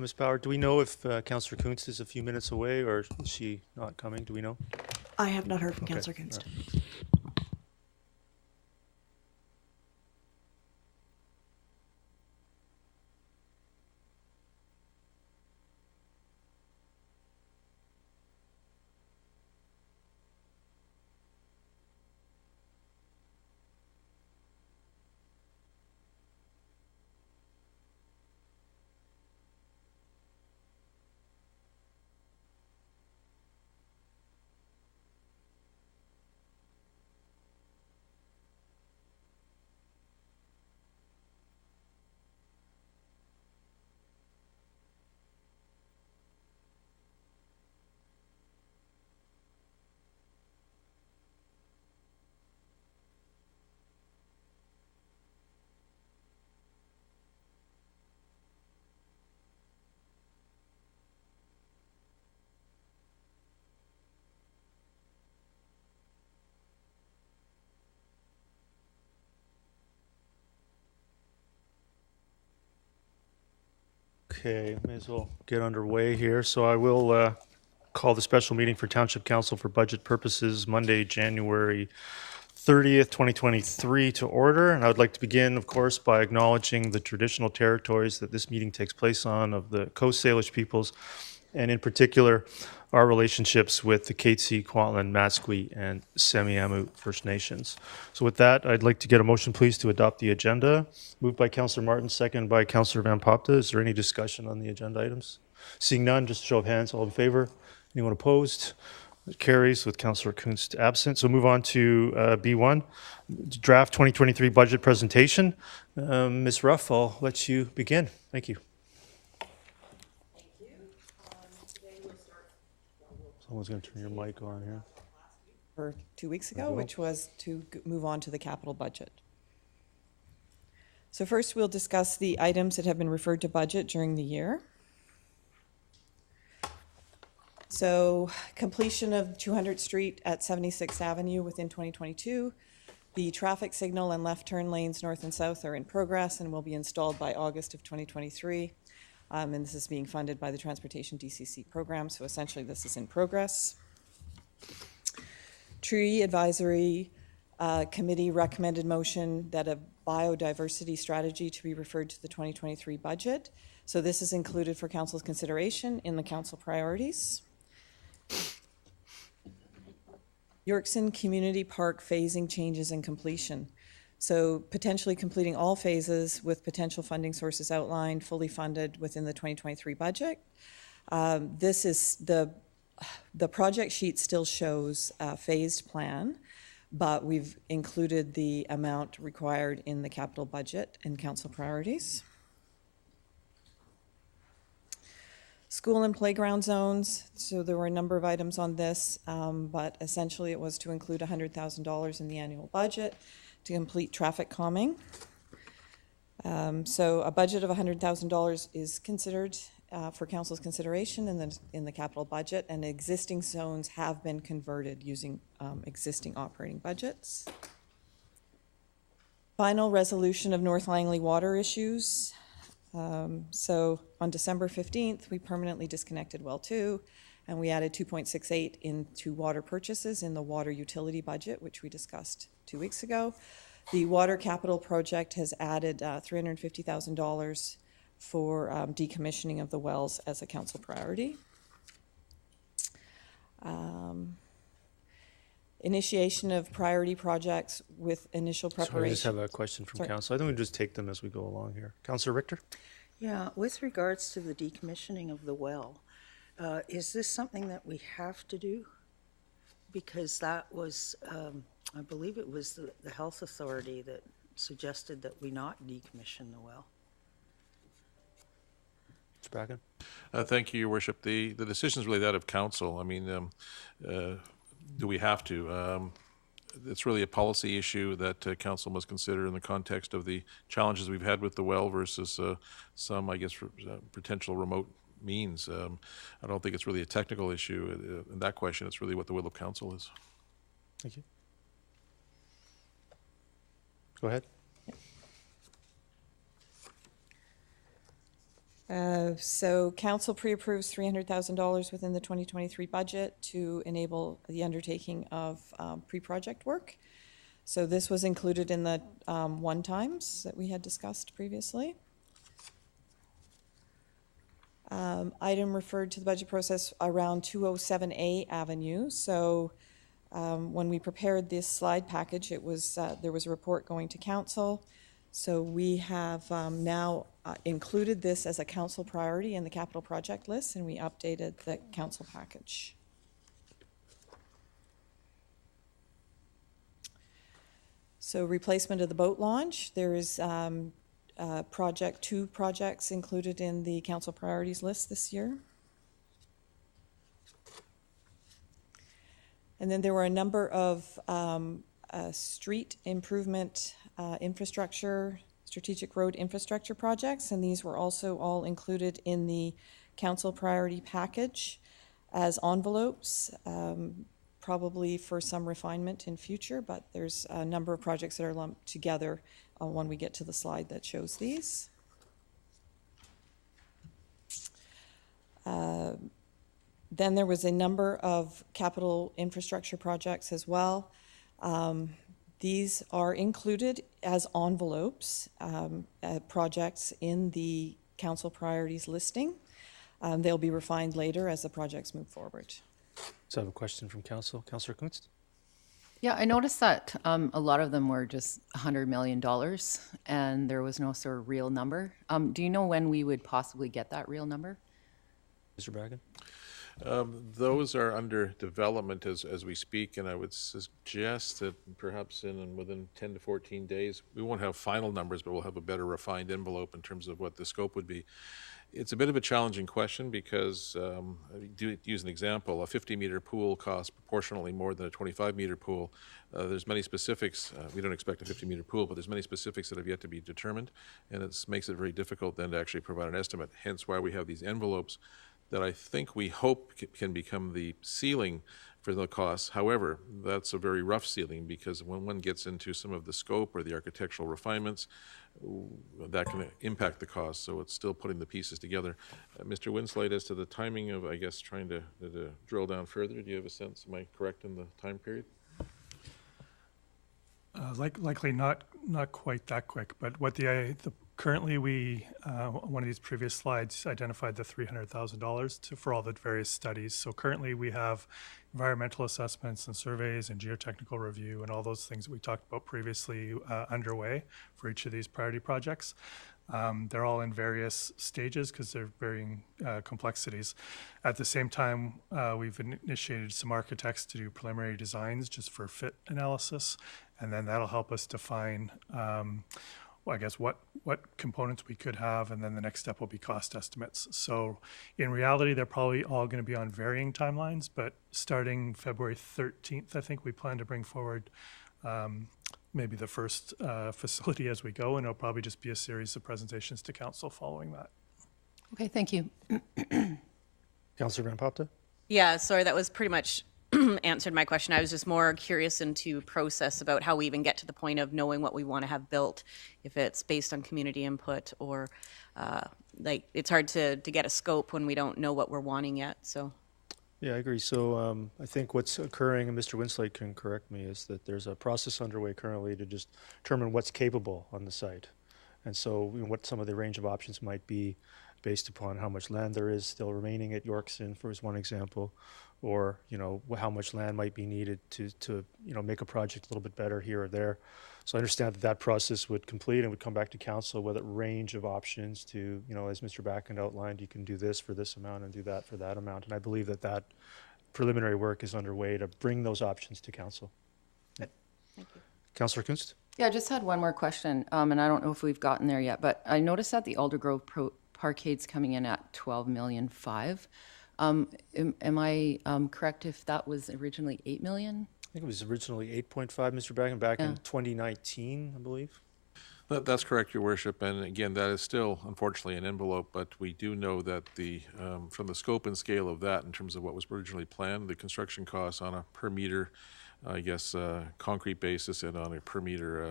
Ms. Bauer, do we know if Councillor Kunst is a few minutes away, or is she not coming? Do we know? I have not heard from Okay. Councillor Kunst. Okay, may as well get underway here. So I will call the special meeting for Township Council for budget purposes Monday, January 30th, 2023 to order. And I would like to begin, of course, by acknowledging the traditional territories that this meeting takes place on of the Coast Salish peoples, and in particular, our relationships with the Katzie, Kwantlen, Matsqui, and Semiahmoo First Nations. So with that, I'd like to get a motion, please, to adopt the agenda. Moved by Councillor Martin, second by Councillor Van Popta. Is there any discussion on the agenda items? Seeing none, just a show of hands, all in favor? Anyone opposed? It carries with Councillor Kunst absent. So move on to B1, draft 2023 budget presentation. Ms. Ruff, I'll let you begin. Thank you. Someone's going to turn your mic on here. For 2 weeks ago, which was to move on to the capital budget. So first we'll discuss the items that have been referred to budget during the year. So completion of 200th Street at 76th Avenue within 2022. The traffic signal and left turn lanes north and south are in progress and will be installed by August of 2023. And this is being funded by the Transportation DCC program, so essentially this is in progress. Tree Advisory Committee recommended motion that a biodiversity strategy to be referred to the 2023 budget. So this is included for Council's consideration in the Council priorities. Yorkson Community Park phasing changes and completion. So potentially completing all phases with potential funding sources outlined, fully funded within the 2023 budget. This is the project sheet still shows a phased plan, but we've included the amount required in the capital budget and council priorities. School and playground zones, so there were a number of items on this, but essentially it was to include $100,000 in the annual budget to complete traffic calming. So a budget of $100,000 is considered for council's consideration in the capital budget, and existing zones have been converted using existing operating budgets. Final resolution of North Langley water issues. So on December 15th, we permanently disconnected well 2, and we added 2.68 into water purchases in the water utility budget, which we discussed 2 weeks ago. The water capital project has added $350,000 for decommissioning of the wells as a council priority. Initiation of priority projects with initial preparation. Sorry, I just have a question from council. I think we just take them as we go along here. Councillor Richter? Yeah, with regards to the decommissioning of the well, is this something that we have to do? Because that was, I believe it was the health authority that suggested that we not decommission the well. Mr. Bracken? Thank you, Your Worship. The decision is really that of council. I mean, do we have to? It's really a policy issue that council must consider in the context of the challenges we've had with the well versus some, I guess, potential remote means. I don't think it's really a technical issue in that question. It's really what the will of council is. Thank you. Go ahead. So council pre-approves $300,000 within the 2023 budget to enable the undertaking of pre-project work. So this was included in the one-times that we had discussed previously. Item referred to the budget process around 207A Avenue. So when we prepared this slide package, it was there was a report going to council. So we have now included this as a council priority in the capital project list, and we updated the council package. So replacement of the boat launch, there is two projects included in the council priorities list this year. And then there were a number of street improvement infrastructure, strategic road infrastructure projects, and these were also all included in the council priority package as envelopes, probably for some refinement in future, but there's a number of projects that are lumped together when we get to the slide that shows these. Then there was a number of capital infrastructure projects as well. These are included as envelopes, projects in the council priorities listing. They'll be refined later as the projects move forward. So I have a question from council. Councillor Kunst? Yeah, I noticed that a lot of them were just $100 million and there was no sort of real number. Do you know when we would possibly get that real number? Mr. Bracken? Those are under development as we speak, and I would suggest that perhaps within 10 to 14 days, we won't have final numbers, but we'll have a better refined envelope in terms of what the scope would be. It's a bit of a challenging question because, to use an example, a 50-meter pool costs proportionally more than a 25-meter pool. There's many specifics. We don't expect a 50-meter pool, but there's many specifics that have yet to be determined, and it makes it very difficult then to actually provide an estimate, hence why we have these envelopes that I think we hope can become the ceiling for the costs. However, that's a very rough ceiling because when one gets into some of the scope or the architectural refinements, that can impact the cost. So it's still putting the pieces together. Mr. Winslade, as to the timing of, I guess, trying to drill down further, do you have a sense? Am I correct in the time period? Likely not quite that quick, but what currently we one of these previous slides identified the $300,000 for all the various studies. So currently we have environmental assessments and surveys and geotechnical review and all those things that we talked about previously underway for each of these priority projects. They're all in various stages because they're varying complexities. At the same time, we've initiated some architects to do preliminary designs just for fit analysis, and then that'll help us define I guess what components we could have, and then the next step will be cost estimates. So in reality, they're probably all going to be on varying timelines, but starting February 13th, I think we plan to bring forward maybe the first facility as we go, and it'll probably just be a series of presentations to council following that. Okay, thank you. Councillor Van Popta? Yeah, sorry, that was pretty much answered my question. I was just more curious into process about how we even get to the point of knowing what we want to have built, if it's based on community input or like it's hard to get a scope when we don't know what we're wanting yet. So Yeah, I agree. So I think what's occurring, and Mr. Winslade can correct me, is that there's a process underway currently to just determine what's capable on the site. And so what some of the range of options might be based upon how much land there is still remaining at Yorkson, for one example, or how much land might be needed to make a project a little bit better here or there. So I understand that process would complete and would come back to council with a range of options to, as Mr. Bracken outlined, you can do this for this amount and do that for that amount. And I believe that preliminary work is underway to bring those options to council. thank you. Councillor Kunst? Yeah, I just had one more question, and I don't know if we've gotten there yet, but I noticed that the Aldergrove Parkade's coming in at $12.5 million. Am I correct if that was originally $8 million? I think it was originally 8.5, Mr. Bracken, back in 2019, I believe. That's correct, Your Worship. And again, that is still, unfortunately, an envelope, but we do know that from the scope and scale of that, in terms of what was originally planned, the construction costs on a per meter I guess, concrete basis and on a per meter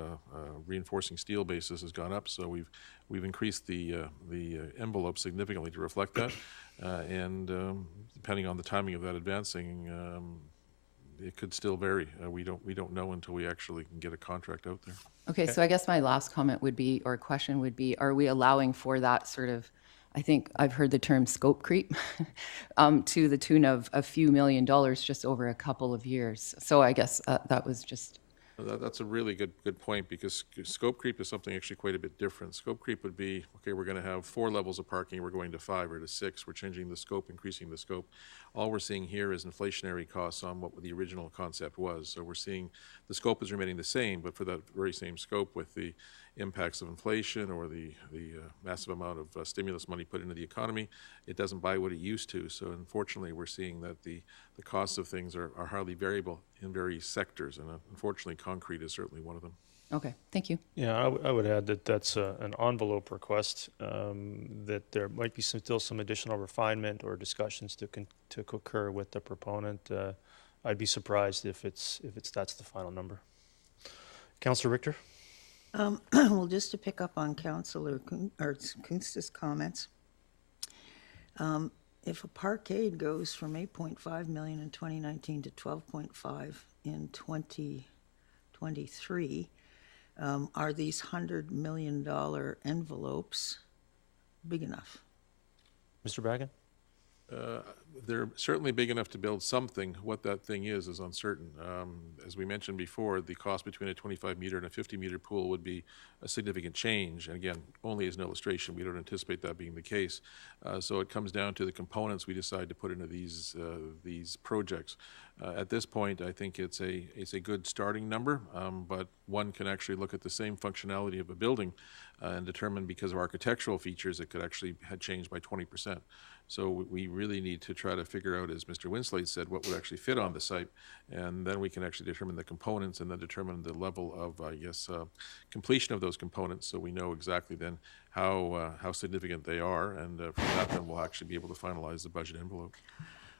reinforcing steel basis has gone up. So we've increased the envelope significantly to reflect that. And depending on the timing of that advancing, it could still vary. We don't know until we actually can get a contract out there. Okay, so I guess my last comment would be, or question would be, are we allowing for that sort of, I think I've heard the term scope creep, to the tune of a few $1 million just over a couple of years? So I guess that was just, That's a really good point, because scope creep is something actually quite a bit different. Scope creep would be, okay, we're going to have 4 levels of parking, we're going to 5 or to 6, we're changing the scope, increasing the scope. All we're seeing here is inflationary costs on what the original concept was. So we're seeing the scope is remaining the same, but for that very same scope, with the impacts of inflation or the massive amount of stimulus money put into the economy, it doesn't buy what it used to. So unfortunately, we're seeing that the costs of things are highly variable in various sectors, and unfortunately, concrete is certainly one of them. okay, thank you. Yeah, I would add that that's an envelope request, that there might be still some additional refinement or discussions to occur with the proponent. I'd be surprised if that's the final number. Councillor Richter? Well, just to pick up on Councillor Kunst's comments, if a parkade goes from 8.5 million in 2019 to 12.5 in 2023, are these $100 million envelopes big enough? Mr. Bragan? They're certainly big enough to build something. What that thing is uncertain. As we mentioned before, the cost between a 25 meter and a 50 meter pool would be a significant change. And again, only as an illustration, we don't anticipate that being the case. So it comes down to the components we decide to put into these projects. At this point, I think it's a good starting number, but one can actually look at the same functionality of a building and determine, because of architectural features, it could actually have changed by 20%. So we really need to try to figure out, as Mr. Winslade said, what would actually fit on the site, and then we can actually determine the components and then determine the level of, completion of those components, so we know exactly then how significant they are, and from that then we'll actually be able to finalize the budget envelope.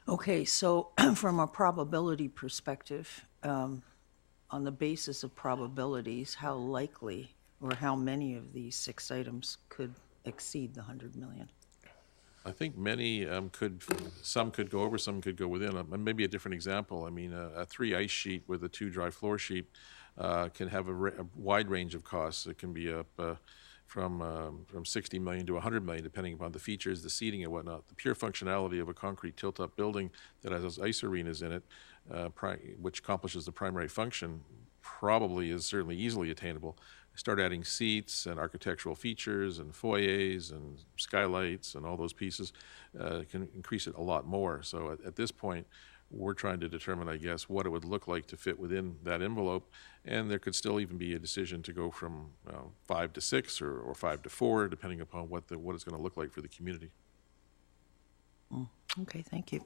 Okay, so from a probability perspective, on the basis of probabilities, how likely or how many of these 6 items could exceed the 100 million? I think many some could go over, some could go within. Maybe a different example. I mean, a 3 ice sheet with a 2 dry floor sheet can have a wide range of costs. It can be up from 60 million to 100 million, depending upon the features, the seating and whatnot. The pure functionality of a concrete tilt-up building that has ice arenas in it, which accomplishes the primary function, probably is certainly easily attainable. Start adding seats and architectural features and foyers and skylights and all those pieces, can increase it a lot more. So at this point, we're trying to determine, I guess, what it would look like to fit within that envelope. And there could still even be a decision to go from 5 to 6 or 5 to 4, depending upon what it's going to look like for the community. Okay, thank you.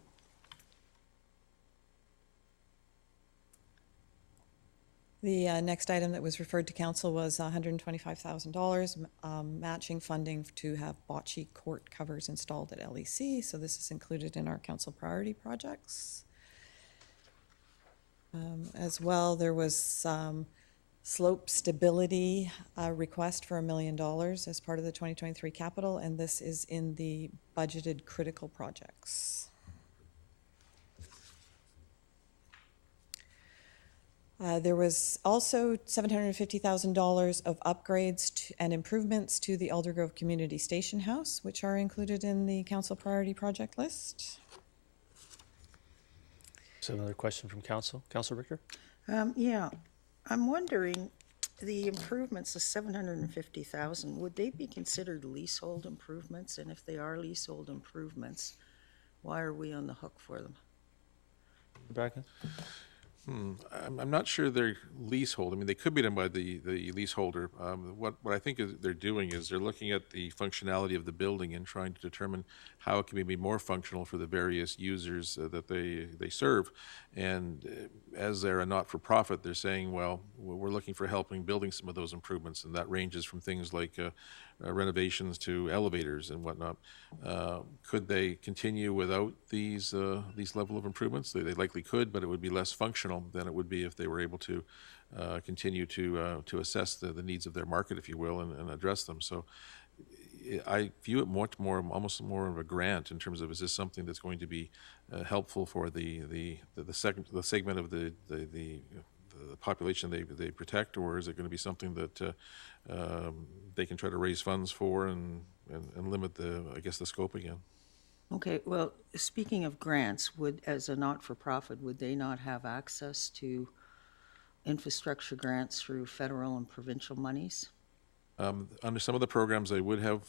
The next item that was referred to council was $125,000 matching funding to have bocce court covers installed at LEC. So this is included in our council priority projects. As well, there was slope stability request for $1 million as part of the 2023 capital, and this is in the budgeted critical projects. There was also $750,000 of upgrades and improvements to the Aldergrove Community Station House, which are included in the council priority project list. So another question from council. Councillor Richter? Yeah, I'm wondering, the improvements, the 750,000, would they be considered leasehold improvements? And if they are leasehold improvements, why are we on the hook for them? Bracken? I'm not sure they're leasehold. I mean, they could be done by the leaseholder. What I think they're doing is they're looking at the functionality of the building and trying to determine how it can be more functional for the various users that they serve. And as they're a not-for-profit, they're saying, well, we're looking for help in building some of those improvements, and that ranges from things like renovations to elevators and whatnot. Could they continue without these level of improvements? They likely could, but it would be less functional than it would be if they were able to continue to assess the needs of their market, if you will, and address them. So I view it much more, almost more of a grant in terms of, is this something that's going to be helpful for the segment of the population they protect, or is it going to be something that they can try to raise funds for and limit the scope again? Okay, well, speaking of grants, as a not-for-profit, would they not have access to infrastructure grants through federal and provincial monies? Under some of the programs, they would have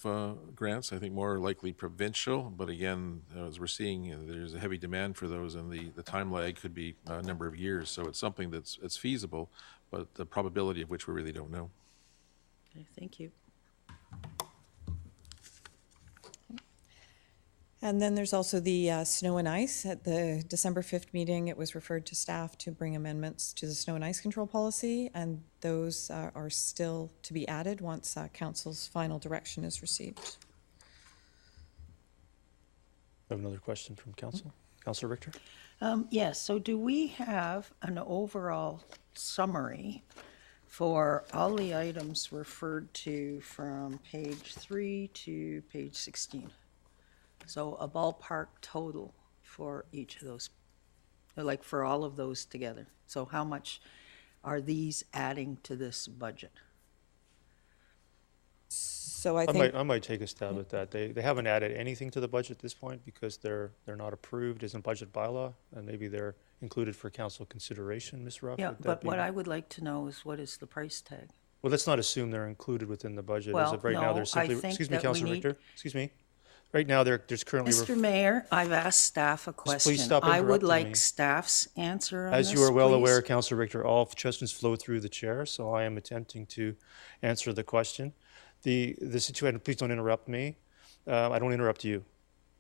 grants, I think more likely provincial, but again, as we're seeing, there's a heavy demand for those, and the time lag could be a number of years. So it's something it's feasible, but the probability of which we really don't know. Okay, thank you. And then there's also the snow and ice. At the December 5th meeting, it was referred to staff to bring amendments to the snow and ice control policy, and those are still to be added once council's final direction is received. I have another question from council. Councillor Richter? Yes, so do we have an overall summary for all the items referred to from page 3 to page 16? So a ballpark total for each of those, like for all of those together. So how much are these adding to this budget? So I think I might take a stab at that. They haven't added anything to the budget at this point because they're not approved as a budget bylaw, and maybe they're included for council consideration, Ms. Ruff. Yeah, would that but be- what I would like to know is what is the price tag? Well, let's not assume they're included within the budget. As Well, of right now, no, they're I simply, think excuse me, that we Councillor need- Richter, excuse me. Right now, there's currently, Mr. Mayor, I've asked staff a question. please stop I would interrupting like me. staff's answer on as this, you are well please. aware, Councillor Richter, all questions flow through the chair, so I am attempting to answer the question. The situation, please don't interrupt me. I don't interrupt you.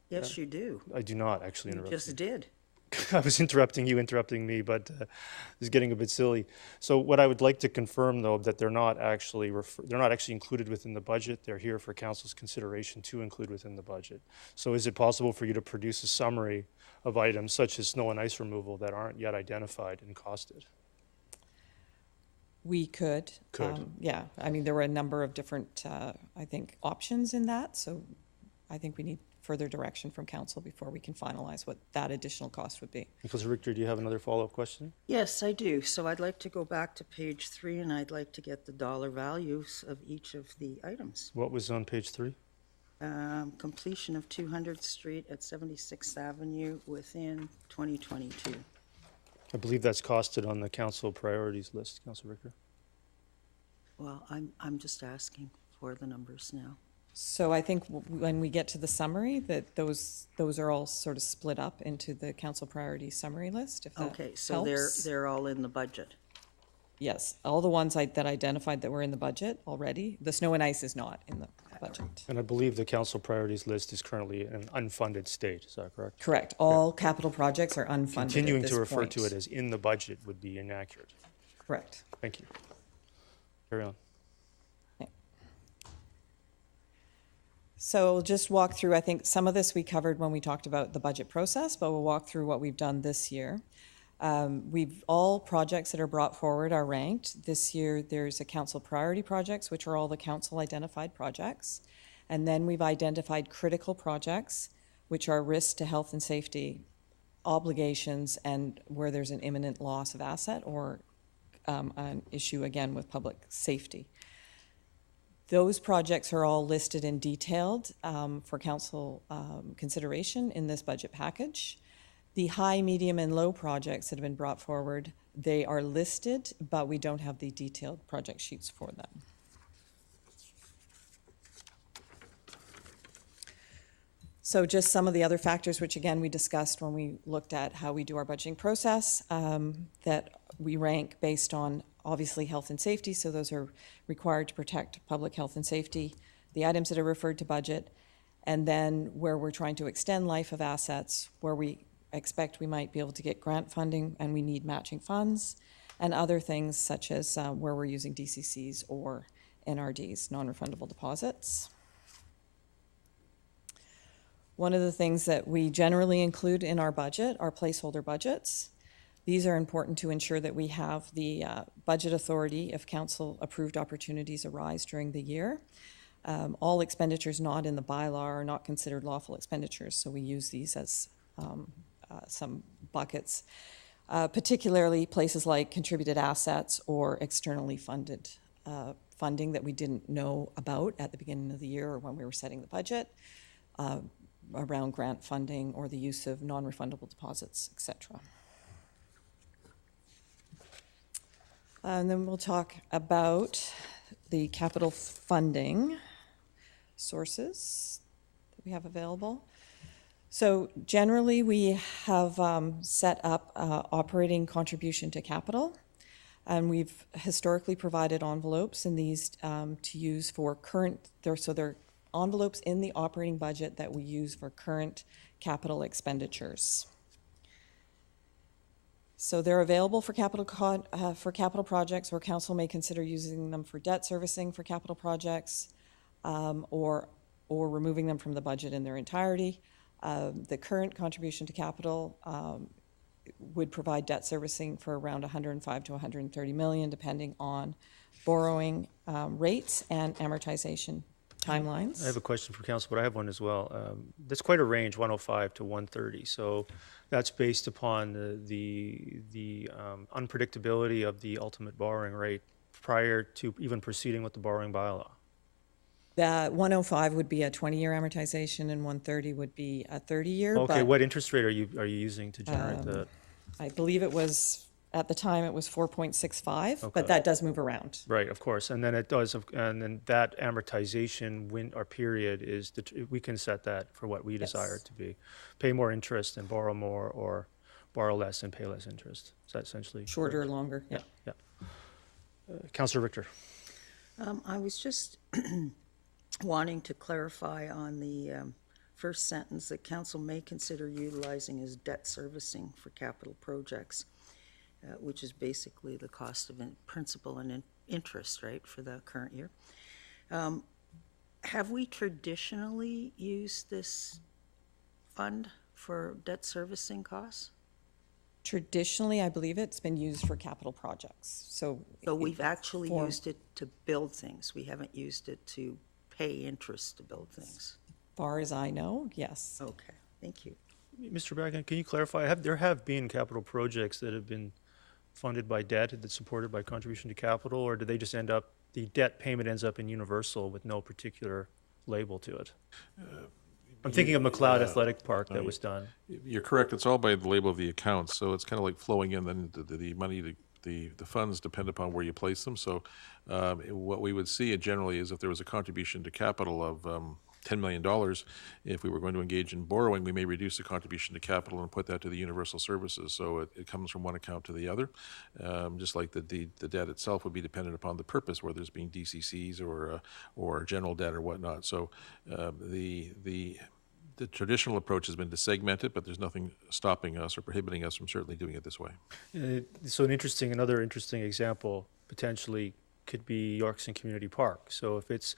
Yes, you do. I do not actually You interrupt you. just did. I was interrupting you, interrupting me, but this is getting a bit silly. So what I would like to confirm, though, that they're not actually included within the budget. They're here for council's consideration to include within the budget. So is it possible for you to produce a summary of items such as snow and ice removal that aren't yet identified and costed? we could. Could. Yeah, I mean, there were a number of different, I think, options in that, so I think we need further direction from council before we can finalize what that additional cost would be. Councillor Richter, do you have another follow-up question? Yes, I do. So I'd like to go back to page 3, and I'd like to get the dollar values of each of the items. What was on page 3? Completion of 200th Street at 76th Avenue within 2022. I believe that's costed on the council priorities list, Councillor Richter. Well, I'm just asking for the numbers now. So I think when we get to the summary, that those are all sort of split up into the council priority summary list, if that Okay, so helps. they're all in the budget. Yes, all the ones that identified that were in the budget already. The snow and ice is not in the budget. And I believe the council priorities list is currently in an unfunded state, is that correct? Correct. All capital projects are unfunded at Continuing this to refer to point. it as in the budget would be inaccurate. Correct. Thank you. Carry on. So we'll just walk through, I think some of this we covered when we talked about the budget process, but we'll walk through what we've done this year. All projects that are brought forward are ranked. This year, there's a council priority projects, which are all the council identified projects. And then we've identified critical projects, which are risks to health and safety obligations and where there's an imminent loss of asset or an issue again with public safety. Those projects are all listed and detailed for council consideration in this budget package. The high, medium, and low projects that have been brought forward, they are listed, but we don't have the detailed project sheets for them. So just some of the other factors, which again, we discussed when we looked at how we do our budgeting process, that we rank based on obviously health and safety, so those are required to protect public health and safety, the items that are referred to budget, and then where we're trying to extend life of assets, where we expect we might be able to get grant funding and we need matching funds, and other things such as where we're using DCCs or NRDs, non-refundable deposits. One of the things that we generally include in our budget are placeholder budgets. These are important to ensure that we have the budget authority if council-approved opportunities arise during the year. All expenditures not in the bylaw are not considered lawful expenditures, so we use these as some buckets, particularly places like contributed assets or externally funded funding that we didn't know about at the beginning of the year or when we were setting the budget, around grant funding or the use of non-refundable deposits, etc. And then we'll talk about the capital funding sources that we have available. So generally, we have set up operating contribution to capital, and we've historically provided envelopes in these to use for current, so they're envelopes in the operating budget that we use for current capital expenditures. So they're available for capital projects, or council may consider using them for debt servicing for capital projects, or removing them from the budget in their entirety. The current contribution to capital would provide debt servicing for around 105 to 130 million, depending on borrowing rates and amortization timelines. I have a question for council, but I have one as well. That's quite a range, 105 to 130. So that's based upon the unpredictability of the ultimate borrowing rate prior to even proceeding with the borrowing bylaw. The 105 would be a 20-year amortization, and 130 would be a 30-year. Okay, what interest rate are you using to generate that? I believe it was, at the time, it was 4.65, Okay. but that does move around. Right, of course, and then it does, and then that amortization period is we can set that for what we desire it to be. Pay more interest and borrow more, or borrow less and pay less interest. Is that essentially Shorter or correct? longer, yeah. Yeah. Councillor Richter. I was just wanting to clarify on the first sentence that council may consider utilizing as debt servicing for capital projects, which is basically the cost of principal and interest, right, for the current year. Have we traditionally used this fund for debt servicing costs? Traditionally, I believe it's been used for capital projects. So we've actually for- used it to build things. We haven't used it to pay interest to build things. far as I know, yes. Okay, thank you. Mr. Bragan, can you clarify? There have been capital projects that have been funded by debt that's supported by contribution to capital, or do they just end up, the debt payment ends up in universal with no particular label to it? I'm thinking of McLeod Athletic Park that was done. You're correct. It's all by the label of the accounts, so it's kind of like flowing in. Then the money, the funds depend upon where you place them. So what we would see generally is if there was a contribution to capital of $10 million, if we were going to engage in borrowing, we may reduce the contribution to capital and put that to the universal services. So it comes from one account to the other, just like the debt itself would be dependent upon the purpose, whether it's being DCCs or general debt or whatnot. So the traditional approach has been to segment it, but there's nothing stopping us or prohibiting us from certainly doing it this way. So another interesting example potentially could be Yorkson Community Park. So if it's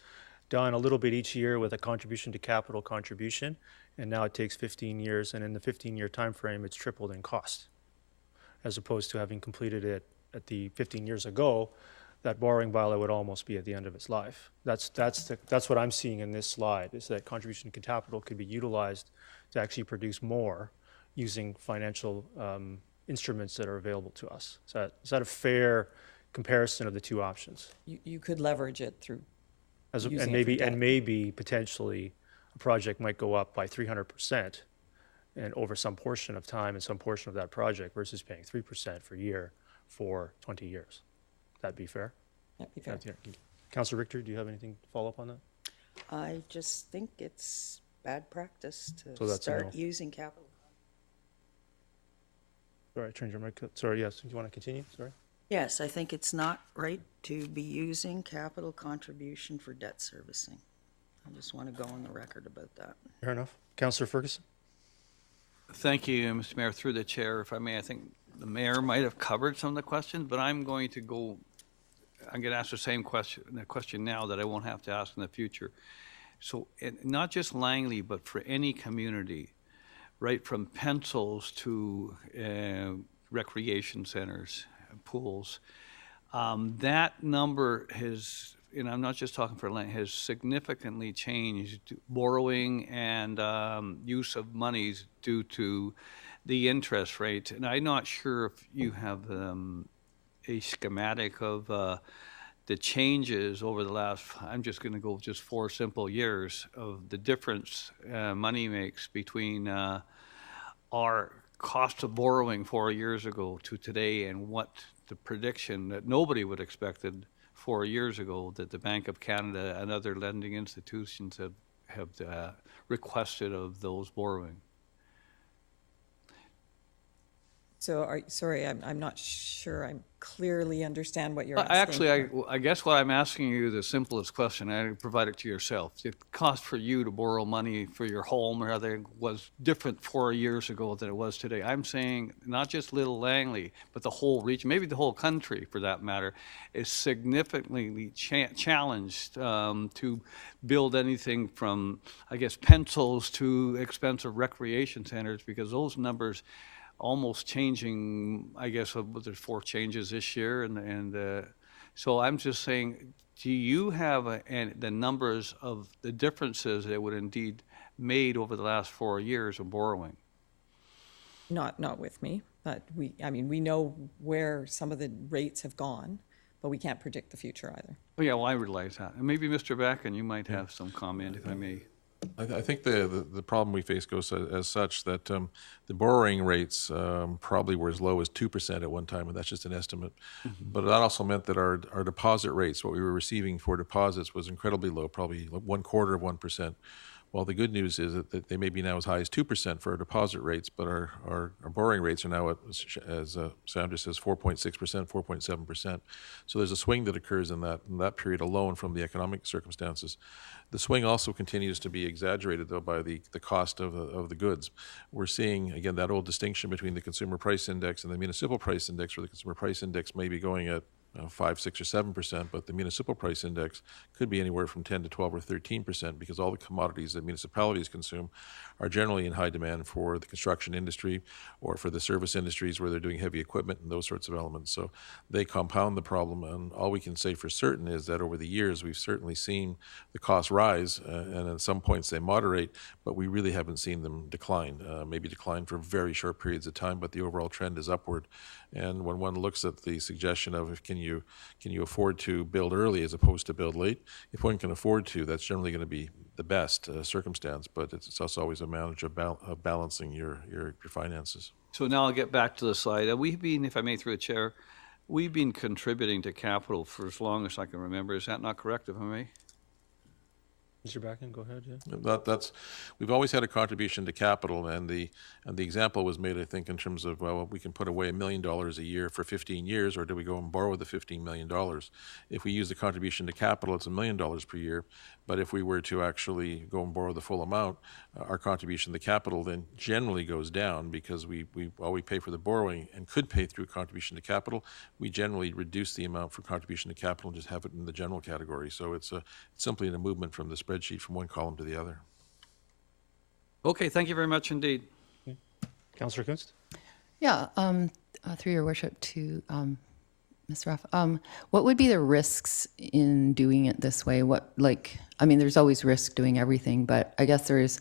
done a little bit each year with a contribution to capital contribution, and now it takes 15 years, and in the 15-year time frame, it's tripled in cost, as opposed to having completed it at the 15 years ago. That borrowing bylaw would almost be at the end of its life. That's what I'm seeing in this slide, is that contribution to capital could be utilized to actually produce more using financial instruments that are available to us. Is that a fair comparison of the two options? You could leverage it through using And it for debt. maybe potentially a project might go up by 300% and over some portion of time and some portion of that project versus paying 3% per year for 20 years. That'd be fair? That'd be fair. Councillor Richter, do you have anything to follow up on that? I just think it's bad practice So to that's a start no. using capital. Sorry, I turned your mic. Sorry, yes. Do you want to continue? Sorry. Yes, I think it's not right to be using capital contribution for debt servicing. I just want to go on the record about that. Fair enough. Councillor Ferguson? Thank you, Mr. Mayor. Through the chair, if I may, I think the mayor might have covered some of the questions, but I'm going to ask the same question now that I won't have to ask in the future. So not just Langley, but for any community, right from pencils to recreation centers, pools, that number has, and I'm not just talking for Langley, has significantly changed borrowing and use of monies due to the interest rate. And I'm not sure if you have a schematic of the changes over the last, I'm just going to go just 4 simple years of the difference money makes between our cost of borrowing 4 years ago to today, and what the prediction that nobody would expected 4 years ago that the Bank of Canada and other lending institutions have requested of those borrowing. So, sorry, I'm not sure I clearly understand what you're asking. Actually, I guess what I'm asking you, the simplest question, I provide it to yourself. The cost for you to borrow money for your home or other was different 4 years ago than it was today. I'm saying not just Little Langley, but the whole region, maybe the whole country for that matter, is significantly challenged to build anything from, I guess, pencils to expensive recreation centers, because those numbers almost changing, I guess, there's 4 changes this year. And so I'm just saying, do you have the numbers of the differences that would indeed made over the last 4 years of borrowing? Not with me, but we know where some of the rates have gone, but we can't predict the future either. Oh, yeah, well, I realize that. And maybe Mr. Backen, you might have some comment, if I may. I think the problem we face goes as such that the borrowing rates probably were as low as 2% at one time, and that's just an estimate. But that also meant that our deposit rates, what we were receiving for deposits, was incredibly low, probably 1/4 of 1%. Well, the good news is that they may be now as high as 2% for our deposit rates, but our borrowing rates are now at, as Sandra says, 4.6%, 4.7%. So there's a swing that occurs in that period alone from the economic circumstances. The swing also continues to be exaggerated, though, by the cost of the goods. We're seeing, again, that old distinction between the consumer price index and the municipal price index, where the consumer price index may be going at 5, 6, or 7%, but the municipal price index could be anywhere from 10 to 12 or 13%, because all the commodities that municipalities consume are generally in high demand for the construction industry or for the service industries where they're doing heavy equipment and those sorts of elements. So they compound the problem, and all we can say for certain is that over the years we've certainly seen the costs rise, and at some points they moderate, but we really haven't seen them decline. Maybe decline for very short periods of time, but the overall trend is upward. And when one looks at the suggestion of can you afford to build early as opposed to build late, if one can afford to, that's generally going to be the best circumstance. But it's also always a matter of balancing your finances. So now I'll get back to the slide. We've been, if I may through the chair, we've been contributing to capital for as long as I can remember. Is that not correct, if I may? Mr. Backen, go ahead. Yeah. We've always had a contribution to capital, and the example was made, I think, in terms of, well, we can put away $1 million a year for 15 years, or do we go and borrow the $15 million? If we use the contribution to capital, it's $1 million per year. But if we were to actually go and borrow the full amount, our contribution to capital then generally goes down, because while we pay for the borrowing and could pay through contribution to capital, we generally reduce the amount for contribution to capital and just have it in the general category. So it's simply a movement from the spreadsheet from one column to the other. Okay, thank you very much indeed. Councillor Kunst? Yeah, through your worship to Ms. Ruff, what would be the risks in doing it this way? There's always risk doing everything, but I guess there's,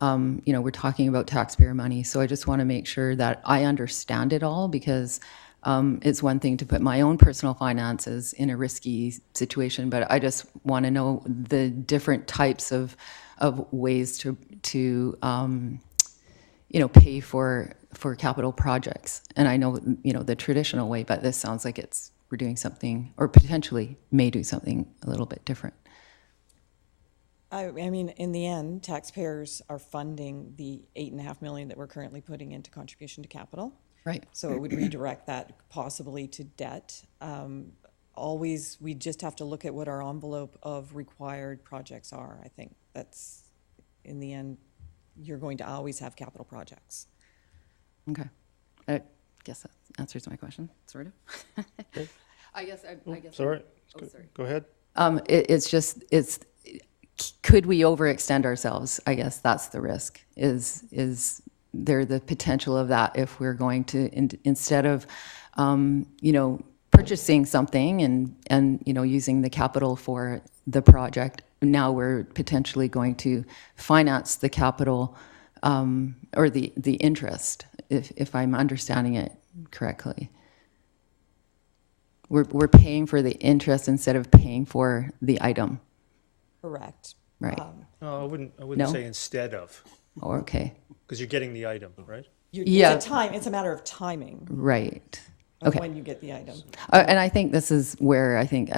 we're talking about taxpayer money, so I just want to make sure that I understand it all, because it's one thing to put my own personal finances in a risky situation, but I just want to know the different types of ways to pay for capital projects. And I know, the traditional way, but this sounds like we're doing something, or potentially may do something a little bit different. I mean, in the end, taxpayers are funding the $8.5 million that we're currently putting into contribution to capital. Right. So it would redirect that possibly to debt. We just have to look at what our envelope of required projects are. I think that's, in the end, you're going to always have capital projects. Okay. I guess that answers my question, sort of. I guess. Sorry, Oh, sorry. go ahead. It's could we overextend ourselves? I guess that's the risk. Is there the potential of that if we're going to instead of purchasing something and using the capital for the project, now we're potentially going to finance the capital or the interest, if I'm understanding it correctly. We're paying for the interest instead of paying for the item. Correct. Right. No, I wouldn't No? say instead of, Oh, okay. because you're getting the item, right? Yeah. It's a matter of timing Right. of Okay. when you get the item. And I think this is where I think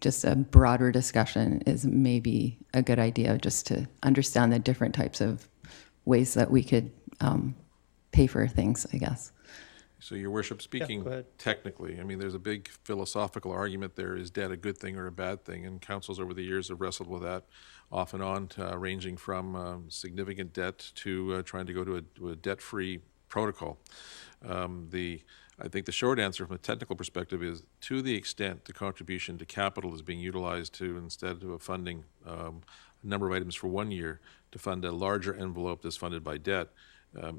just a broader discussion is maybe a good idea, just to understand the different types of ways that we could pay for things, I guess. So, Your Worship, speaking go ahead. technically, I mean, there's a big philosophical argument there. Is debt a good thing or a bad thing? And councils over the years have wrestled with that off and on, ranging from significant debt to trying to go to a debt-free protocol. I think the short answer from a technical perspective is, to the extent the contribution to capital is being utilized to, instead of funding a number of items for 1 year, to fund a larger envelope that's funded by debt,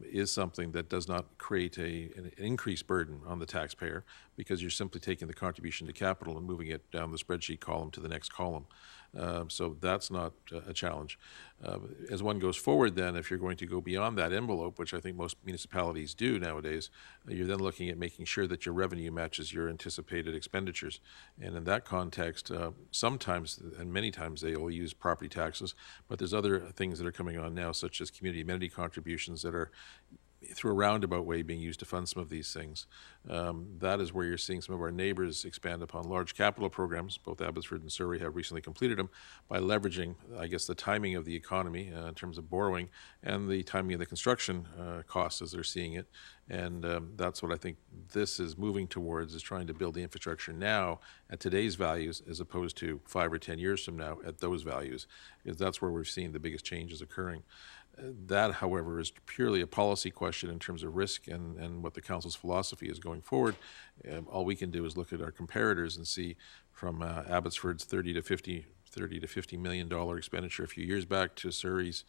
is something that does not create an increased burden on the taxpayer, because you're simply taking the contribution to capital and moving it down the spreadsheet column to the next column. So that's not a challenge. As one goes forward then, if you're going to go beyond that envelope, which I think most municipalities do nowadays, you're then looking at making sure that your revenue matches your anticipated expenditures. And in that context, sometimes and many times they will use property taxes, but there's other things that are coming on now, such as community amenity contributions that are through a roundabout way being used to fund some of these things. That is where you're seeing some of our neighbors expand upon large capital programs. Both Abbotsford and Surrey have recently completed them by leveraging, I guess, the timing of the economy in terms of borrowing and the timing of the construction costs as they're seeing it. And that's what I think this is moving towards, is trying to build the infrastructure now at today's values as opposed to 5 or 10 years from now at those values, because that's where we're seeing the biggest changes occurring. That, however, is purely a policy question in terms of risk and what the council's philosophy is going forward. All we can do is look at our comparators and see from Abbotsford's $30 to $50 million expenditure a few years back to Surrey's,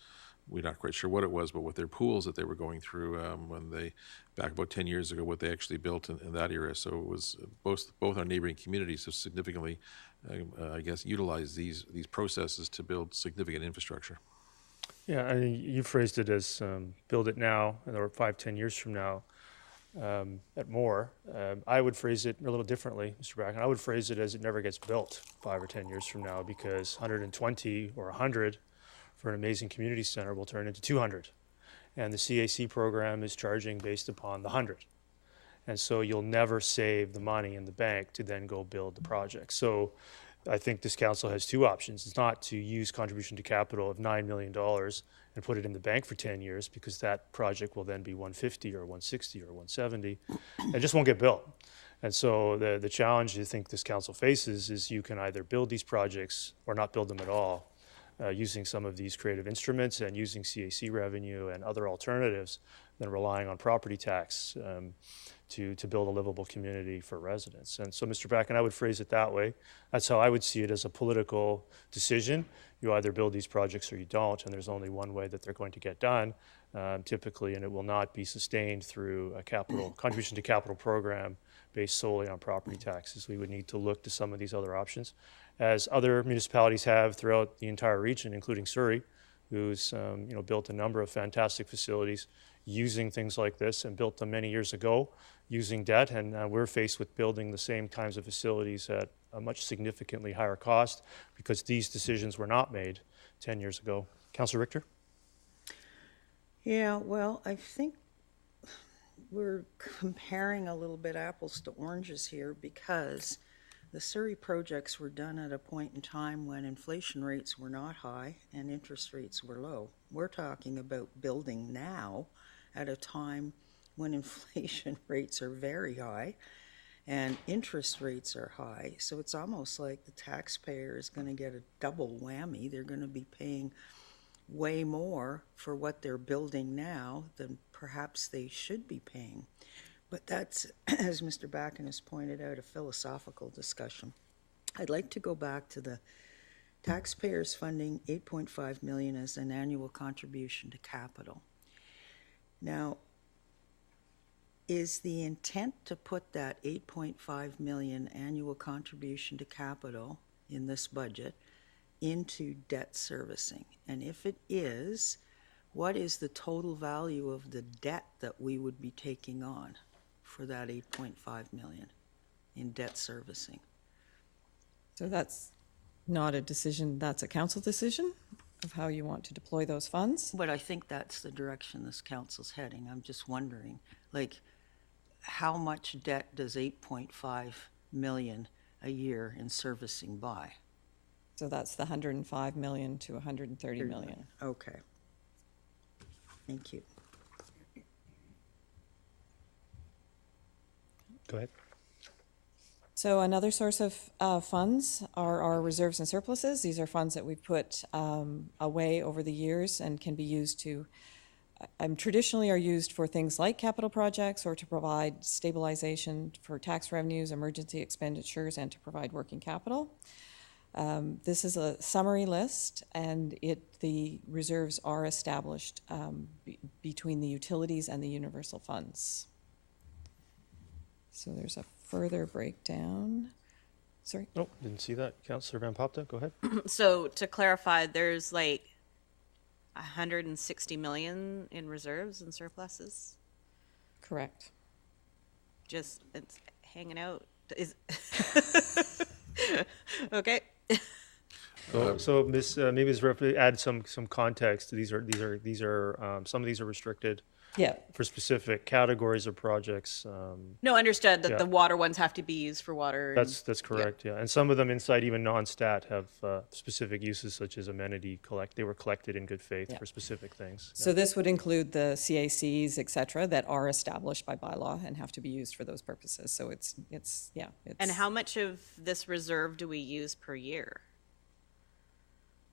we're not quite sure what it was, but with their pools that they were going through when they, back about 10 years ago, what they actually built in that era. So it was both our neighboring communities have significantly, I guess, utilized these processes to build significant infrastructure. Yeah, I mean, you phrased it as build it now, or 5-10 years from now, at more. I would phrase it a little differently, Mr. Bracken. I would phrase it as it never gets built 5 or 10 years from now, because 120 or 100 for an amazing community center will turn into 200. And the CAC program is charging based upon the 100. And so you'll never save the money in the bank to then go build the project. So I think this council has two options. It's not to use contribution to capital of $9 million and put it in the bank for 10 years, because that project will then be 150 or 160 or 170 and just won't get built. And so the challenge I think this council faces is you can either build these projects or not build them at all, using some of these creative instruments and using CAC revenue and other alternatives than relying on property tax to build a livable community for residents. And so, Mr. Bracken, I would phrase it that way. That's how I would see it, as a political decision. You either build these projects or you don't, and there's only one way that they're going to get done, typically, and it will not be sustained through a contribution to capital program based solely on property taxes. We would need to look to some of these other options, as other municipalities have throughout the entire region, including Surrey, who's built a number of fantastic facilities using things like this, and built them many years ago using debt, and we're faced with building the same kinds of facilities at a much significantly higher cost, because these decisions were not made 10 years ago. Councillor Richter? Yeah, well, I think we're comparing a little bit apples to oranges here, because the Surrey projects were done at a point in time when inflation rates were not high and interest rates were low. We're talking about building now at a time when inflation rates are very high and interest rates are high. So it's almost like the taxpayer is going to get a double whammy. They're going to be paying way more for what they're building now than perhaps they should be paying. But that's, as Mr. Backen has pointed out, a philosophical discussion. I'd like to go back to the taxpayers funding 8.5 million as an annual contribution to capital. Now, is the intent to put that 8.5 million annual contribution to capital in this budget into debt servicing? And if it is, what is the total value of the debt that we would be taking on for that 8.5 million in debt servicing? So that's not a decision, that's a council decision of how you want to deploy those funds. But I think that's the direction this council's heading. I'm just wondering, like, how much debt does 8.5 million a year in servicing buy? So that's the 105 million to 130 million. Okay. Thank you. Go ahead. So another source of funds are our reserves and surpluses. These are funds that we've put away over the years and can be used to, traditionally are used for things like capital projects or to provide stabilization for tax revenues, emergency expenditures, and to provide working capital. This is a summary list, and the reserves are established between the utilities and the universal funds. So there's a further breakdown. Sorry. Oh, didn't see that. Councillor Van Popta, go ahead. So to clarify, there's like 160 million in reserves and surpluses. Correct. Just it's hanging out. Is okay. So Ms. maybe Ms. Ruff, add some context. These are some of these are restricted Yeah. for specific categories of projects. No, understood that Yeah. the water ones have to be used for water. and- That's correct. Yeah, and some of them inside even non-stat have specific uses such as amenity They were collected in good faith Yeah. for specific things. So this would include the CACs, et cetera, that are established by bylaw and have to be used for those purposes. So it's. And how much of this reserve do we use per year?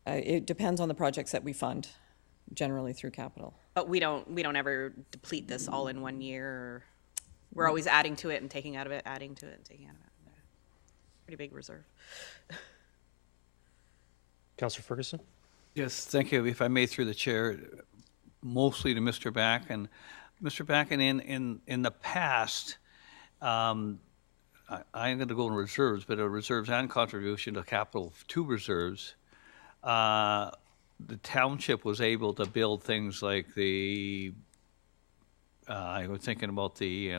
It depends on the projects that we fund, generally through capital. But we don't ever deplete this all in one year. Or we're always adding to it and taking out of it, adding to it and taking out of it. Pretty big reserve. Councillor Ferguson. Yes, thank you. If I may, through the chair, mostly to Mr. Backen. Mr. Backen, in the past, I'm going to go in reserves, but reserves and contribution to capital to reserves, the township was able to build things like I was thinking about the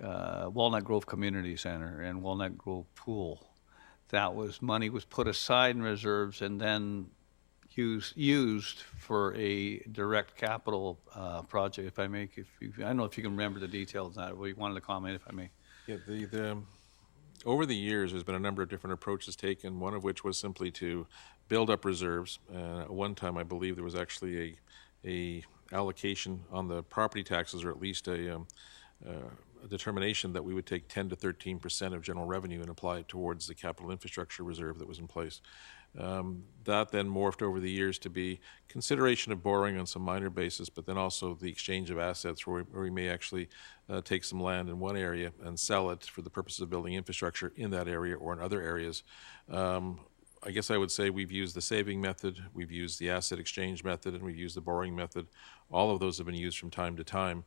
Walnut Grove Community Center and Walnut Grove Pool. Money was put aside in reserves and then used for a direct capital project. If I may, I don't know if you can remember the details of that. We wanted to comment, if I may. Yeah, over the years, there's been a number of different approaches taken, one of which was simply to build up reserves. At one time, I believe there was actually a allocation on the property taxes, or at least a determination that we would take 10 to 13% of general revenue and apply it towards the capital infrastructure reserve that was in place. That then morphed over the years to be consideration of borrowing on some minor basis, but then also the exchange of assets where we may actually take some land in one area and sell it for the purposes of building infrastructure in that area or in other areas. I guess I would say we've used the saving method, we've used the asset exchange method, and we've used the borrowing method. All of those have been used from time to time,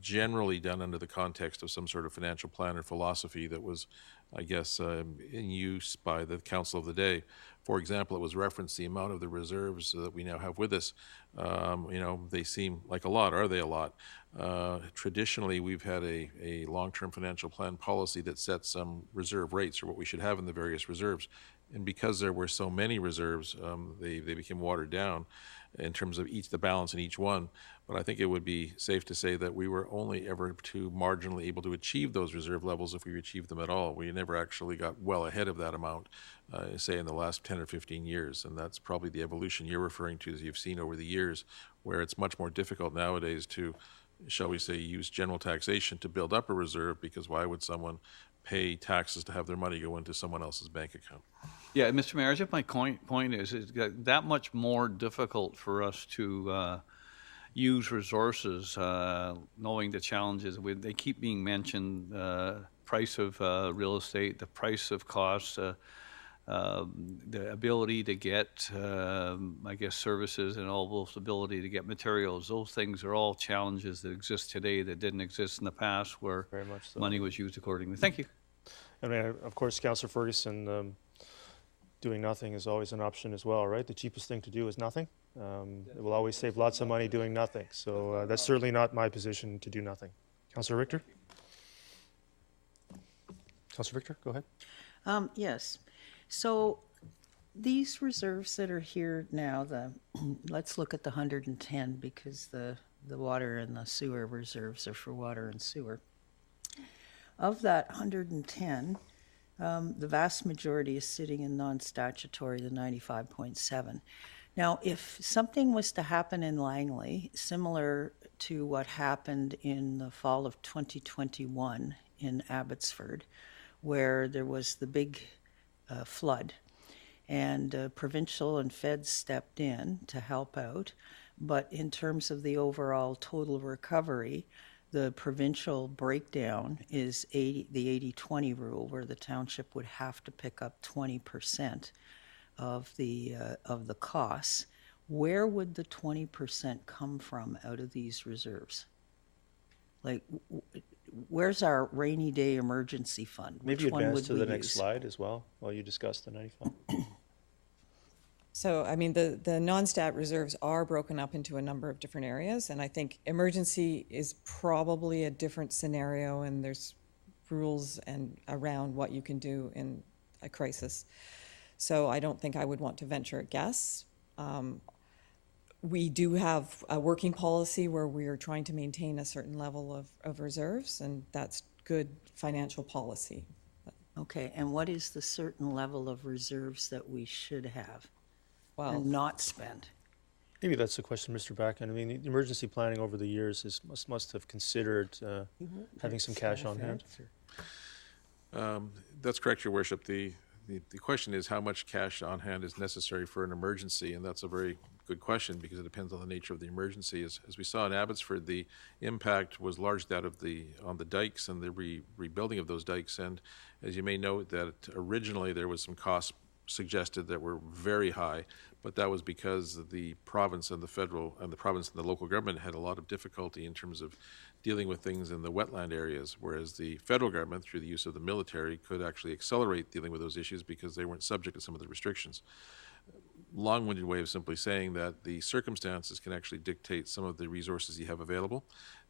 generally done under the context of some sort of financial plan or philosophy that was, I guess, in use by the council of the day. For example, it was referenced the amount of the reserves that we now have with us. They seem like a lot. Are they a lot? Traditionally, we've had a long-term financial plan policy that sets some reserve rates or what we should have in the various reserves. And because there were so many reserves, they became watered down in terms of the balance in each one. But I think it would be safe to say that we were only ever marginally able to achieve those reserve levels if we achieved them at all. We never actually got well ahead of that amount, say in the last 10 or 15 years. And that's probably the evolution you're referring to, as you've seen over the years, where it's much more difficult nowadays to, shall we say, use general taxation to build up a reserve, because why would someone pay taxes to have their money go into someone else's bank account. Yeah, Mr. Mayor, just my point is that much more difficult for us to use resources, knowing the challenges. They keep being mentioned, price of real estate, the price of costs, the ability to get, I guess, services and all those ability to get materials. Those things are all challenges that exist today that didn't exist in the past where Very much so. money was used accordingly. Thank you. I mean, of course, Councillor Ferguson, doing nothing is always an option as well, right? The cheapest thing to do is nothing. It will always save lots of money doing nothing. So that's certainly not my position to do nothing. Councillor Richter? Councillor Richter, go ahead. Yes. So these reserves that are here now, let's look at the 110 because the water and the sewer reserves are for water and sewer. Of that 110, the vast majority is sitting in non-statutory, the 95.7. Now, if something was to happen in Langley, similar to what happened in the fall of 2021 in Abbotsford, where there was the big flood, and provincial and feds stepped in to help out, but in terms of the overall total recovery, the provincial breakdown is the 80-20 rule, where the township would have to pick up 20% of the costs. Where would the 20% come from out of these reserves? Like, where's our rainy day emergency fund? Maybe Which one advance would to we the next use? slide as well while you discuss the 95. So, I mean, the non-stat reserves are broken up into a number of different areas, and I think emergency is probably a different scenario, and there's rules and around what you can do in a crisis. So I don't think I would want to venture a guess. We do have a working policy where we are trying to maintain a certain level of reserves, and that's good financial policy. Okay, and what is the certain level of reserves that we should have Well, and not spend? Maybe that's the question, Mr. Bracken. I mean, the emergency planning over the years must have considered having some cash on hand. That's correct, Your Worship. The question is how much cash on hand is necessary for an emergency, and that's a very good question because it depends on the nature of the emergency. As we saw in Abbotsford, the impact was largely that on the dikes and the rebuilding of those dikes. And as you may note, that originally there was some costs suggested that were very high, but that was because the province and the local government had a lot of difficulty in terms of dealing with things in the wetland areas, whereas the federal government, through the use of the military, could actually accelerate dealing with those issues because they weren't subject to some of the restrictions. Long-winded way of simply saying that the circumstances can actually dictate some of the resources you have available.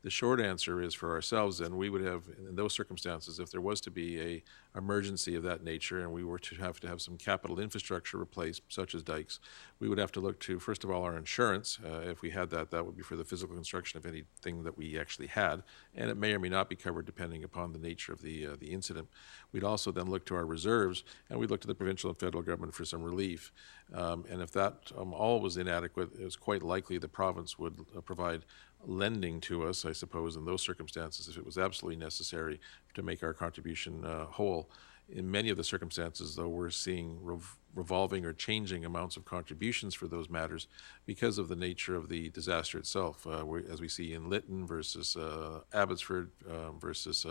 The short answer is for ourselves, and we would have, in those circumstances, if there was to be a emergency of that nature and we were to have some capital infrastructure replaced, such as dikes, we would have to look to, first of all, our insurance. If we had that would be for the physical construction of anything that we actually had, and it may or may not be covered depending upon the nature of the incident. We'd also then look to our reserves, and we'd look to the provincial and federal government for some relief. And if that all was inadequate, it was quite likely the province would provide lending to us, I suppose, in those circumstances, if it was absolutely necessary to make our contribution whole. In many of the circumstances, though, we're seeing revolving or changing amounts of contributions for those matters because of the nature of the disaster itself, as we see in Lytton versus Abbotsford versus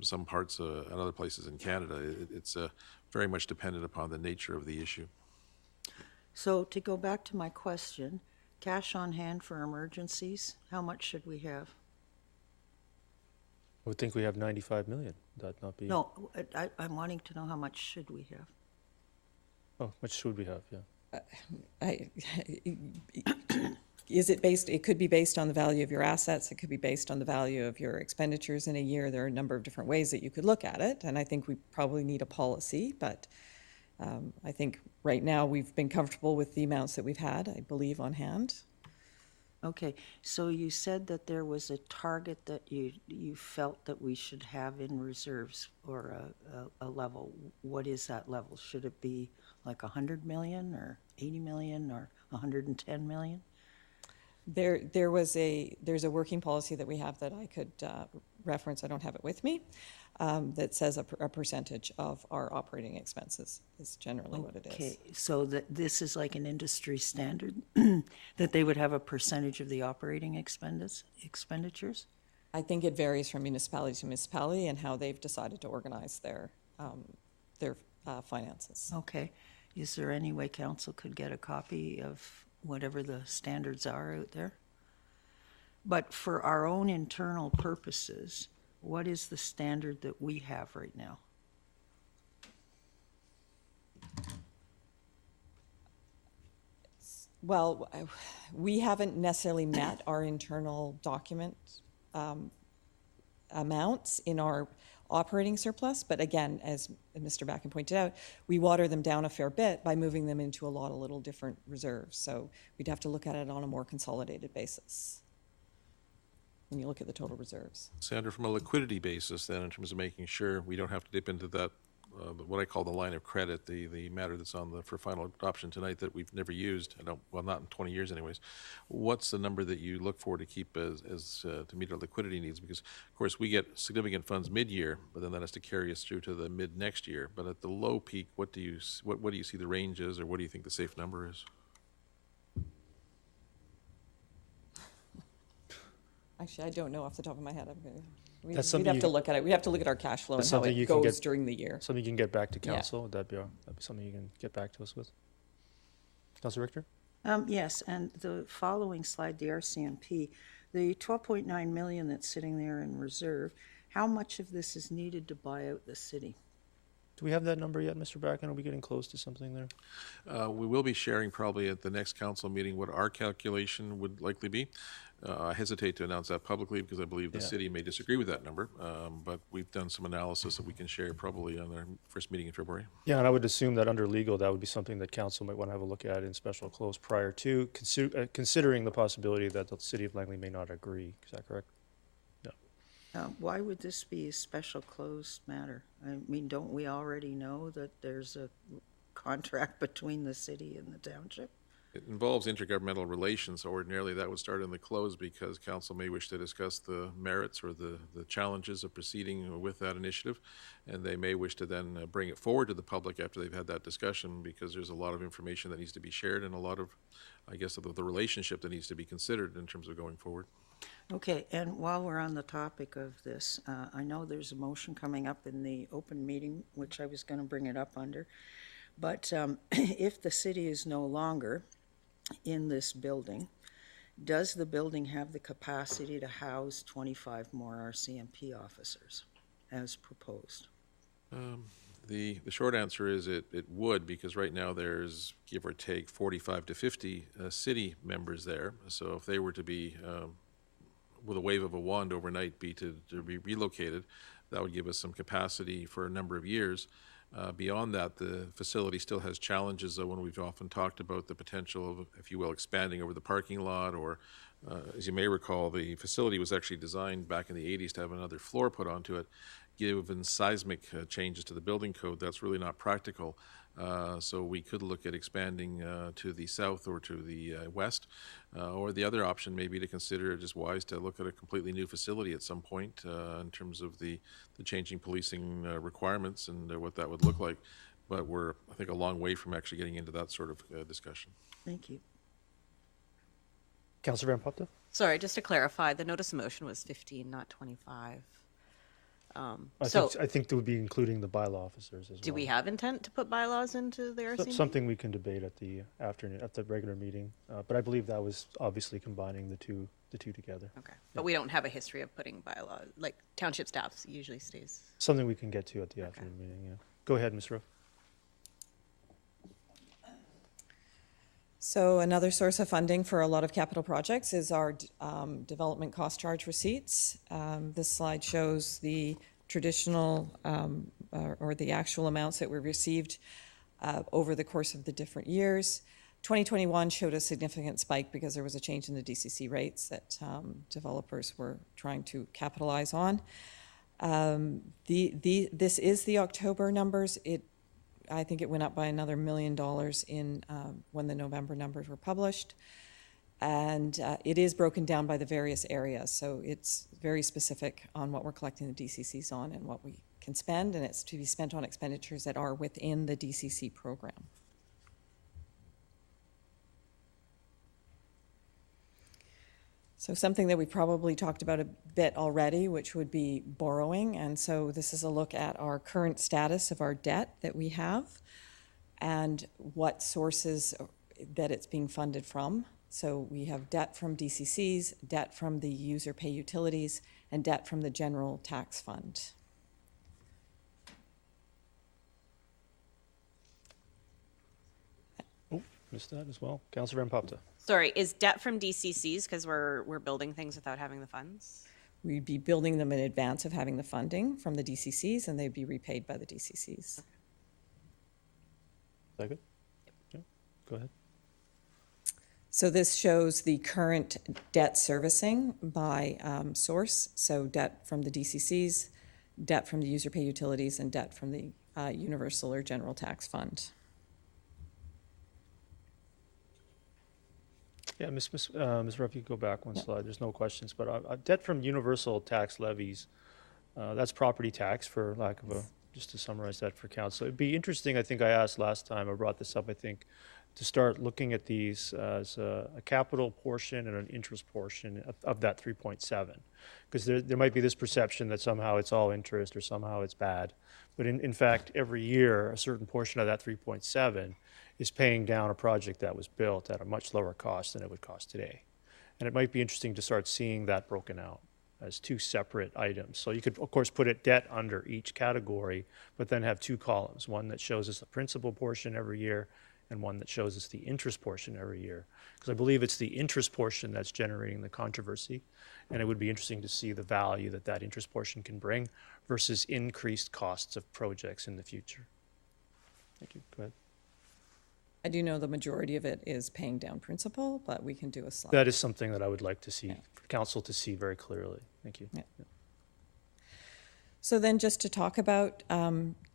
some parts and other places in Canada. It's very much dependent upon the nature of the issue. So to go back to my question, cash on hand for emergencies, how much should we have? I would think we have 95 million. Would that not be? No, I'm wanting to know how much should we have? Oh, how much should we have? Yeah. Is it based, it could be based on the value of your assets, it could be based on the value of your expenditures in a year. There are a number of different ways that you could look at it, and I think we probably need a policy, but I think right now we've been comfortable with the amounts that we've had, I believe, on hand. Okay, so you said that there was a target that you felt that we should have in reserves or a level. What is that level? Should it be like 100 million or 80 million or 110 million? There's a working policy that we have that I could reference. I don't have it with me. that says a percentage of our operating expenses is generally what it is. Okay, so that this is like an industry standard, that they would have a percentage of the operating expenditures? I think it varies from municipality to municipality and how they've decided to organize their finances. Okay. Is there any way council could get a copy of whatever the standards are out there? But for our own internal purposes, what is the standard that we have right now? Well, we haven't necessarily met our internal document amounts in our operating surplus, but again, as Mr. Backen pointed out, we water them down a fair bit by moving them into a lot of little different reserves. So we'd have to look at it on a more consolidated basis when you look at the total reserves. Sandra, from a liquidity basis then, in terms of making sure we don't have to dip into that, what I call the line of credit, the matter that's on for final adoption tonight that we've never used, not in 20 years anyways. What's the number that you look for to keep to meet our liquidity needs? Because, of course, we get significant funds mid-year, but then that has to carry us through to the mid-next year. But at the low peak, what do you see the range is, or what do you think the safe number is? Actually, I don't know off the top of my head. We'd That's have something to you- look at it. We'd have to look at our cash flow and That's how something it you can goes get- during the year. Something you can get back to Yeah. council, that'd be something you can get back to us with. Councilor Richter? Yes, and the following slide, the RCMP, the 12.9 million that's sitting there in reserve, how much of this is needed to buy out the city? Do we have that number yet, Mr. Bracken? Are we getting close to something there? We will be sharing probably at the next council meeting what our calculation would likely be. I hesitate to announce that publicly because I believe the city may disagree with that number, but we've done some analysis that we can share probably on our first meeting in February. Yeah, and I would assume that under legal, that would be something that council might want to have a look at in special close prior to considering the possibility that the city of Langley may not agree. Is that correct? Why would this be a special closed matter? I mean, don't we already know that there's a contract between the city and the township? It involves intergovernmental relations, so ordinarily that would start in the close because council may wish to discuss the merits or the challenges of proceeding with that initiative, and they may wish to then bring it forward to the public after they've had that discussion because there's a lot of information that needs to be shared and a lot of, I guess, of the relationship that needs to be considered in terms of going forward. Okay, and while we're on the topic of this, I know there's a motion coming up in the open meeting, which I was going to bring it up under, but if the city is no longer in this building, does the building have the capacity to house 25 more RCMP officers as proposed? The short answer is it would, because right now there's, give or take, 45 to 50 city members there. So if they were to be, with a wave of a wand overnight, to be relocated, that would give us some capacity for a number of years. Beyond that, the facility still has challenges, when we've often talked about the potential of, if you will, expanding over the parking lot, or as you may recall, the facility was actually designed back in the 80s to have another floor put onto it. Given seismic changes to the building code, that's really not practical. So we could look at expanding to the south or to the west, or the other option may be to consider it just wise to look at a completely new facility at some point in terms of the changing policing requirements and what that would look like. But we're, I think, a long way from actually getting into that sort of discussion. Thank you. Councilor Van Popta? Sorry, just to clarify, the notice of motion was 15, not 25. I think that would be including the bylaw officers as well. Do we have intent to put bylaws into the RCMP? Something we can debate at the regular meeting, but I believe that was obviously combining the two together. Okay, but we don't have a history of putting bylaws, like township staff usually stays. Something we can get to at the afternoon meeting, yeah. Go ahead, Ms. Rowe. So another source of funding for a lot of capital projects is our development cost charge receipts. This slide shows the traditional or the actual amounts that were received over the course of the different years. 2021 showed a significant spike because there was a change in the DCC rates that developers were trying to capitalize on. This is the October numbers. I think it went up by another $1 million in when the November numbers were published. And it is broken down by the various areas, so it's very specific on what we're collecting the DCCs on and what we can spend, and it's to be spent on expenditures that are within the DCC program. So something that we probably talked about a bit already, which would be borrowing. And so this is a look at our current status of our debt that we have and what sources that it's being funded from. So we have debt from DCCs, debt from the user pay utilities, and debt from the general tax fund. Oh, missed that as well. Councillor Rampopta. Sorry, is debt from DCCs because we're building things without having the funds? We'd be building them in advance of having the funding from the DCCs, and they'd be repaid by the DCCs. Is that good? Yeah, go ahead. So this shows the current debt servicing by source. So debt from the DCCs, debt from the user pay utilities, and debt from the universal or general tax fund. Yeah, Ms. Ruff, you go back one slide. There's no questions, but debt from universal tax levies, that's property tax, for lack of a, just to summarize that for council. It'd be interesting, I think I asked last time, I brought this up, I think, to start looking at these as a capital portion and an interest portion of that 3.7. Because there might be this perception that somehow it's all interest or somehow it's bad. But in fact, every year, a certain portion of that 3.7 is paying down a project that was built at a much lower cost than it would cost today. And it might be interesting to start seeing that broken out as two separate items. So you could, of course, put it debt under each category, but then have two columns, one that shows us the principal portion every year and one that shows us the interest portion every year. Because I believe it's the interest portion that's generating the controversy, and it would be interesting to see the value that that interest portion can bring versus increased costs of projects in the future. Thank you. Go ahead. I do know the majority of it is paying down principal, but we can do a slide. That is something that I would like to see, Yeah. for council to see very clearly. Thank you. Yeah. So then just to talk about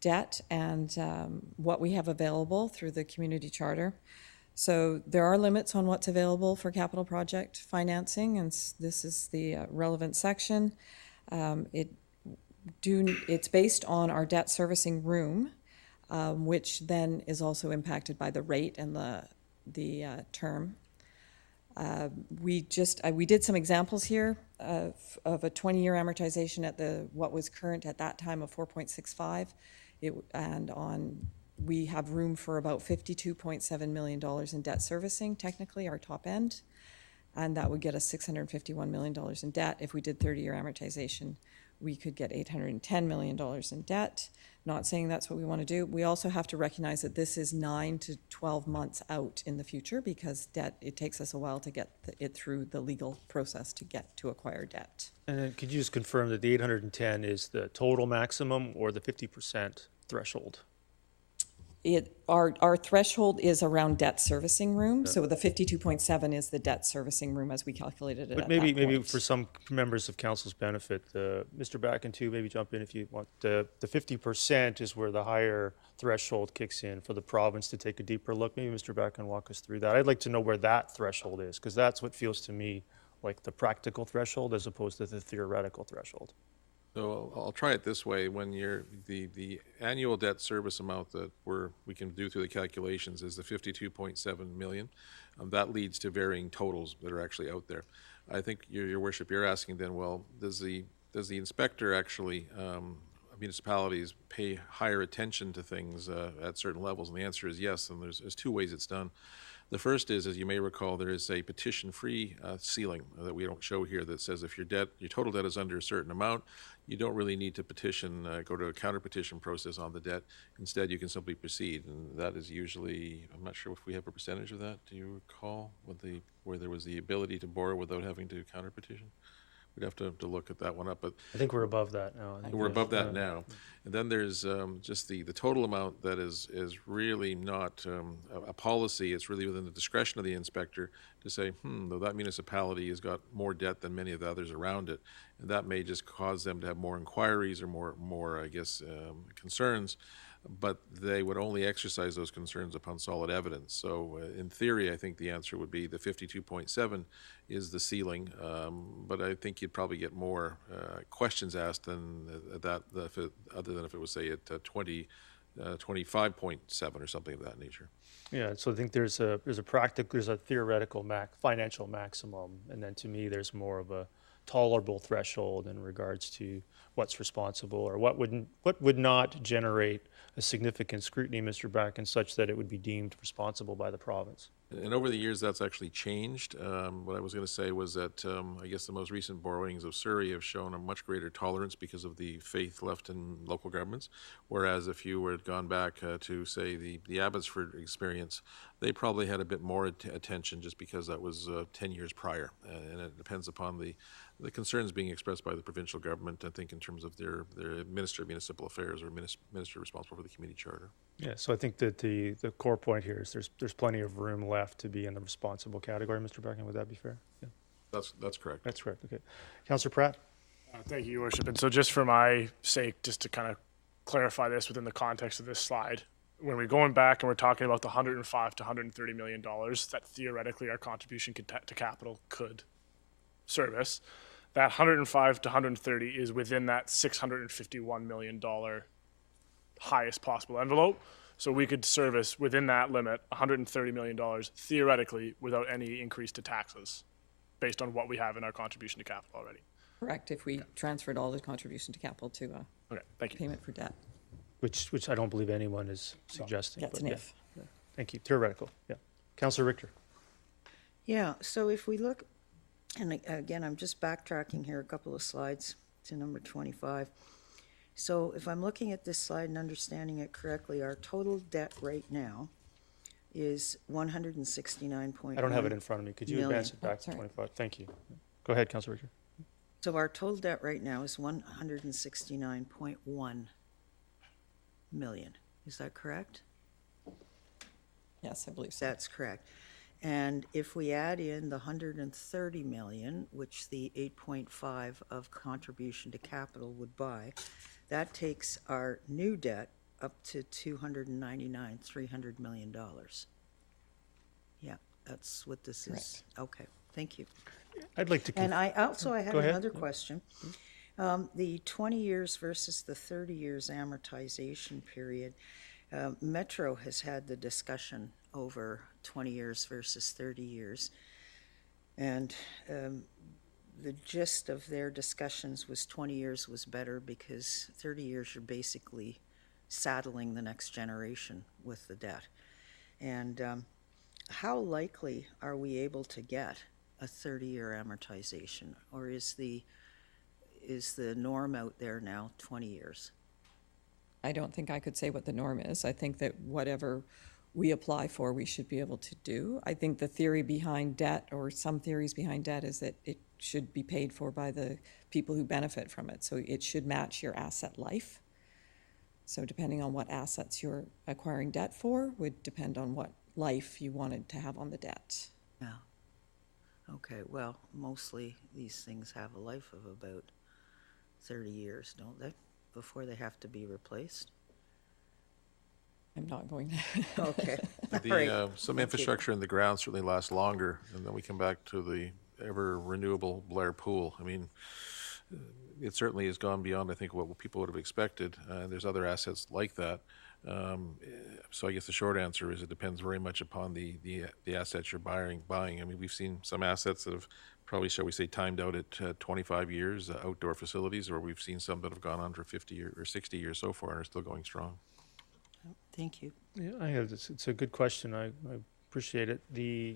debt and what we have available through the community charter. So there are limits on what's available for capital project financing, and this is the relevant section. It's based on our debt servicing room, which then is also impacted by the rate and the term. We did some examples here of a 20-year amortization at what was current at that time of 4.65, we have room for about $52.7 million in debt servicing, technically our top end, and that would get us $651 million in debt. If we did 30-year amortization, we could get $810 million in debt. Not saying that's what we want to do. We also have to recognize that this is 9 to 12 months out in the future, because debt, it takes us a while to get it through the legal process to acquire debt. And then could you just confirm that the 810 is the total maximum or the 50% threshold? Our threshold is around debt servicing room, so the 52.7 is the debt servicing room as we calculated it But at maybe that point. for some members of council's benefit, Mr. Backen too, maybe jump in if you want. The 50% is where the higher threshold kicks in for the province to take a deeper look. Maybe Mr. Backen walk us through that. I'd like to know where that threshold is, because that's what feels to me like the practical threshold as opposed to the theoretical threshold. So I'll try it this way. When you're the annual debt service amount that we can do through the calculations is the 52.7 million. That leads to varying totals that are actually out there. I think your worship, you're asking then, well, does the inspector actually municipalities pay higher attention to things at certain levels? And the answer is yes. And there's two ways it's done. The first is, as you may recall, there is a petition-free ceiling that we don't show here that says if your total debt is under a certain amount, you don't really need to petition, go to a counter-petition process on the debt. Instead, you can simply proceed, and that is usually, I'm not sure if we have a percentage of that. Do you recall where there was the ability to borrow without having to counter-petition? We'd have to look at that one up, but I think we're above that now. we're above that now. And then there's just the total amount that is really not a policy. It's really within the discretion of the inspector to say, though that municipality has got more debt than many of the others around it, and that may just cause them to have more inquiries or more I guess, concerns. but they would only exercise those concerns upon solid evidence. So in theory, I think the answer would be the 52.7 is the ceiling, but I think you'd probably get more questions asked than other than if it was, say, at 25.7 or something of that nature. Yeah, so I think there's a theoretical financial maximum, and then to me, there's more of a tolerable threshold in regards to what's responsible or what would not generate a significant scrutiny, Mr. Bracken, such that it would be deemed responsible by the province. And over the years, that's actually changed. What I was going to say was that I guess the most recent borrowings of Surrey have shown a much greater tolerance because of the faith left in local governments. Whereas if you had gone back to, say, the Abbotsford experience, they probably had a bit more attention just because that was 10 years prior. And it depends upon the concerns being expressed by the provincial government, I think, in terms of their Minister of Municipal Affairs or minister responsible for the community charter. Yeah, so I think that the core point here is there's plenty of room left to be in the responsible category, Mr. Bracken. Would that be fair? Yeah, That's correct. that's correct. Okay, Councillor Pratt. Thank you, Your Worship. And so just for my sake, just to kind of clarify this within the context of this slide, when we're going back and we're talking about the $105 to $130 million that theoretically our contribution to capital could service, that 105 to 130 is within that $651 million highest possible envelope. So we could service within that limit $130 million theoretically without any increase to taxes based on what we have in our contribution to capital already. Correct, if we transferred all the contribution to capital to Okay, thank you. payment for debt. Which I don't believe anyone is suggesting. That's but an yeah. if. Thank you. Theoretical. Yeah. Councillor Richter. Yeah, so if we look, and again, I'm just backtracking here a couple of slides to number 25. So if I'm looking at this slide and understanding it correctly, our total debt right now is 169.1. I don't have it in front of me. Could you advance it back to sorry. 25? Thank you. Go ahead, Councillor Richter. So our total debt right now is 169.1 million. Is that correct? Yes, I believe so. That's correct. And if we add in the 130 million, which the 8.5 of contribution to capital would buy, that takes our new debt up to $300 million. Yeah, that's what this is. Okay, thank you. I'd like to. And I had Go ahead. another question. The 20 years versus the 30 years amortization period, Metro has had the discussion over 20 years versus 30 years. And the gist of their discussions was 20 years was better because 30 years you're basically saddling the next generation with the debt. And how likely are we able to get a 30-year amortization, or is the norm out there now 20 years? I don't think I could say what the norm is. I think that whatever we apply for, we should be able to do. I think the theory behind debt, or some theories behind debt, is that it should be paid for by the people who benefit from it. So it should match your asset life. So depending on what assets you're acquiring debt for would depend on what life you wanted to have on the debt. Yeah. Okay, well, mostly these things have a life of about 30 years, don't they, before they have to be replaced? I'm not going to. Okay. All right. Some Thank you. infrastructure in the ground certainly lasts longer, and then we come back to the ever renewable Blair Pool. I mean, it certainly has gone beyond, I think, what people would have expected. There's other assets like that. So I guess the short answer is it depends very much upon the assets you're buying. I mean, we've seen some assets that have probably, shall we say, timed out at 25 years, outdoor facilities, or we've seen some that have gone on for 50 or 60 years so far and are still going strong. Thank you. Yeah, it's a good question. I appreciate it. The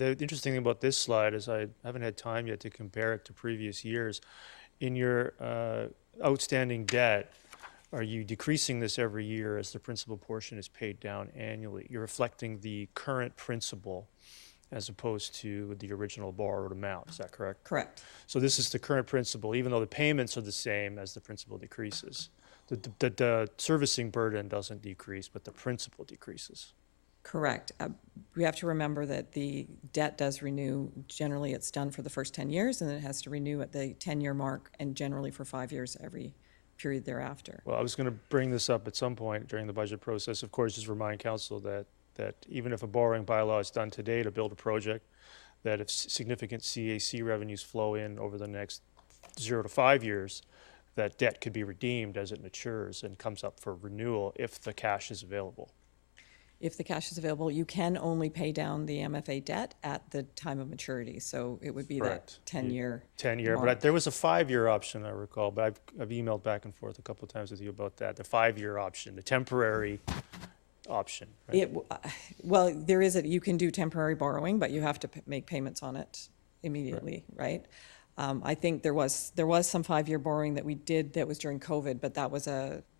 interesting thing about this slide is I haven't had time yet to compare it to previous years. In your outstanding debt, are you decreasing this every year as the principal portion is paid down annually? You're reflecting the current principal as opposed to the original borrowed amount. Is that correct? Correct. So this is the current principal, even though the payments are the same as the principal decreases. The servicing burden doesn't decrease, but the principal decreases. Correct. We have to remember that the debt does renew. Generally, it's done for the first 10 years, and then it has to renew at the 10-year mark, and generally for 5 years every period thereafter. Well, I was going to bring this up at some point during the budget process. Of course, just remind council that even if a borrowing bylaw is done today to build a project, that if significant CAC revenues flow in over the next 0 to 5 years, that debt could be redeemed as it matures and comes up for renewal if the cash is available. If the cash is available, you can only pay down the MFA debt at the time of maturity. So it would be Correct. that 10-year. 10-year, but mark. there was a 5-year option, I recall, but I've emailed back and forth a couple of times with you about that, the 5-year option, the temporary option, right? Well, there is you can do temporary borrowing, but you have to make payments on it immediately, right? I think there was some 5-year borrowing that we did that was during COVID, but that was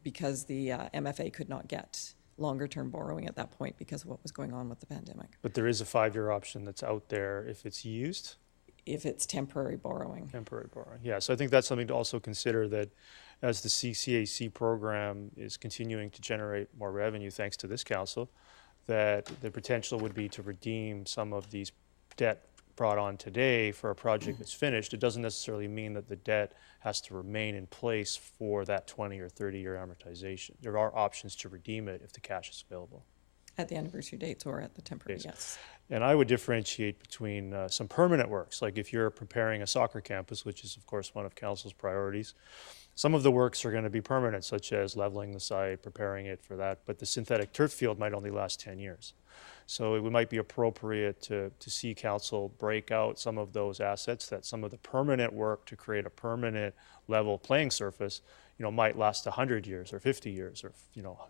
because the MFA could not get longer term borrowing at that point because of what was going on with the pandemic. But there is a 5-year option that's out there if it's used. If it's temporary borrowing. Temporary borrowing, yeah. So I think that's something to also consider, that as the CCAC program is continuing to generate more revenue thanks to this council, that the potential would be to redeem some of these debt brought on today for a project that's finished. It doesn't necessarily mean that the debt has to remain in place for that 20 or 30-year amortization. There are options to redeem it if the cash is available. At the anniversary dates or at the temporary, Yes. yes. And I would differentiate between some permanent works, like if you're preparing a soccer campus, which is of course one of council's priorities. Some of the works are going to be permanent, such as leveling the site, preparing it for that, but the synthetic turf field might only last 10 years. So it might be appropriate to see council break out some of those assets, that some of the permanent work to create a permanent level playing surface, might last 100 years or 50 years or,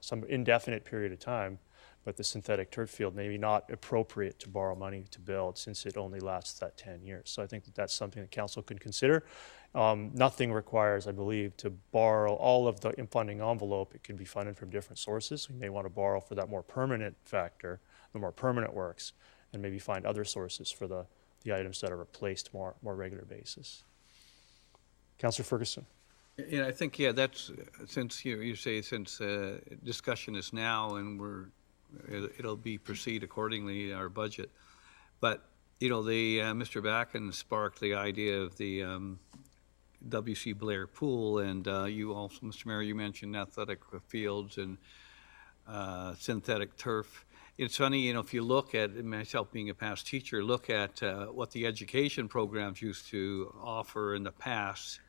some indefinite period of time. But the synthetic turf field maybe not appropriate to borrow money to build, since it only lasts that 10 years. So I think that that's something that council could consider. Nothing requires, I believe, to borrow all of the funding envelope. It can be funded from different sources. We may want to borrow for that more permanent factor, the more permanent works, and maybe find other sources for the items that are replaced more regular basis. Councillor Ferguson. Yeah, I think, that's, since you say since discussion is now and it'll be proceed accordingly, our budget. But, Mr. Backen sparked the idea of the W.C. Blair pool, and you also, Mr. Mayor, you mentioned athletic fields and synthetic turf. It's funny, if you look at, myself being a past teacher, look at what the education programs used to offer in the past,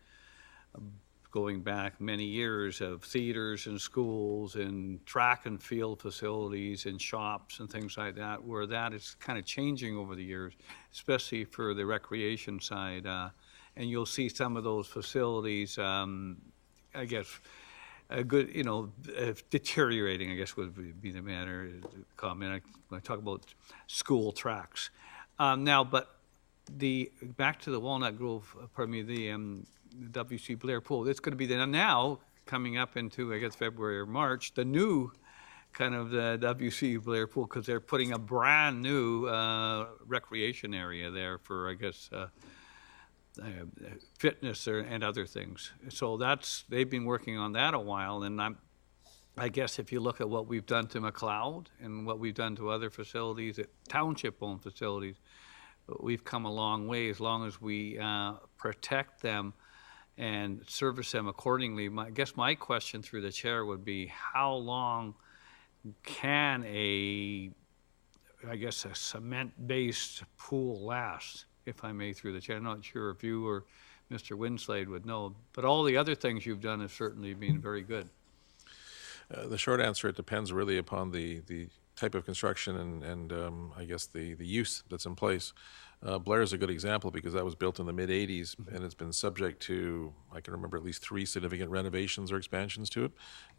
going back many years, of theaters and schools and track and field facilities and shops and things like that, where that is kind of changing over the years, especially for the recreation side. And you'll see some of those facilities, I guess, a good, deteriorating, I guess would be the matter comment. I talk about school tracks. Now, but back to the Walnut Grove, the W.C. Blair pool, it's going to be now coming up into, I guess, February or March, the new kind of the W.C. Blair pool, because they're putting a brand new recreation area there for, I guess, fitness and other things. So they've been working on that a while, and I guess if you look at what we've done to McLeod and what we've done to other facilities, township-owned facilities, we've come a long way as long as we protect them and service them accordingly. I guess my question through the chair would be, how long can a cement-based pool last, if I may, through the chair? I'm not sure if you or Mr. Winslade would know, but all the other things you've done have certainly been very good. The short answer, it depends really upon the type of construction and I guess the use that's in place. Blair is a good example because that was built in the mid-'80s and it's been subject to, I can remember, at least 3 significant renovations or expansions to it.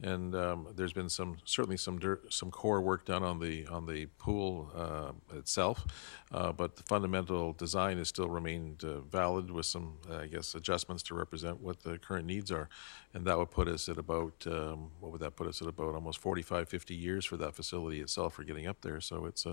And there's been some core work done on the pool itself, but the fundamental design has still remained valid with some, I guess, adjustments to represent what the current needs are. And that would put us at about, what would that put us at, about almost 45, 50 years for that facility itself for getting up there. So it's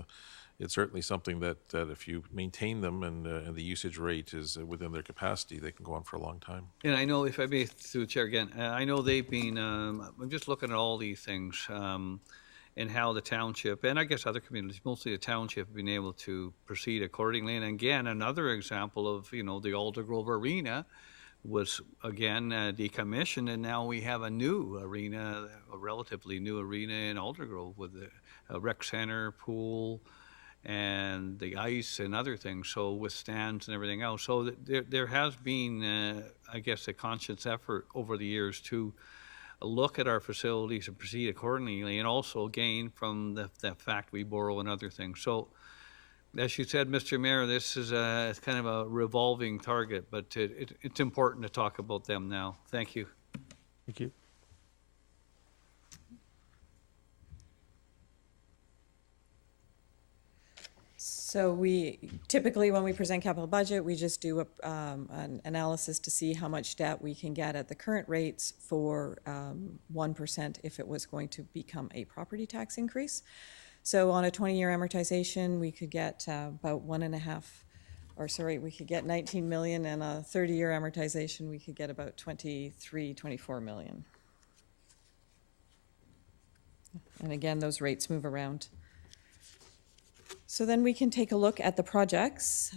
certainly something that if you maintain them and the usage rate is within their capacity, they can go on for a long time. And I know, if I may, through the chair again, I know they've been, I'm just looking at all these things and how the township, and I guess other communities, mostly the township, have been able to proceed accordingly. And again, another example of, the Aldergrove Arena, was again decommissioned, and now we have a new arena, a relatively new arena in Aldergrove with a rec center, pool, and the ice and other things, so with stands and everything else. So there has been, I guess, a conscious effort over the years to look at our facilities and proceed accordingly, and also gain from the fact we borrow and other things. So, as you said, Mr. Mayor, this is it's kind of a revolving target, but it's important to talk about them now. Thank you. Thank you. So we, typically when we present capital budget, we just do an analysis to see how much debt we can get at the current rates for 1% if it was going to become a property tax increase. So on a 20-year amortization, we could get about we could get 19 million, and a 30-year amortization, we could get about 24 million. And again, those rates move around. So then we can take a look at the projects.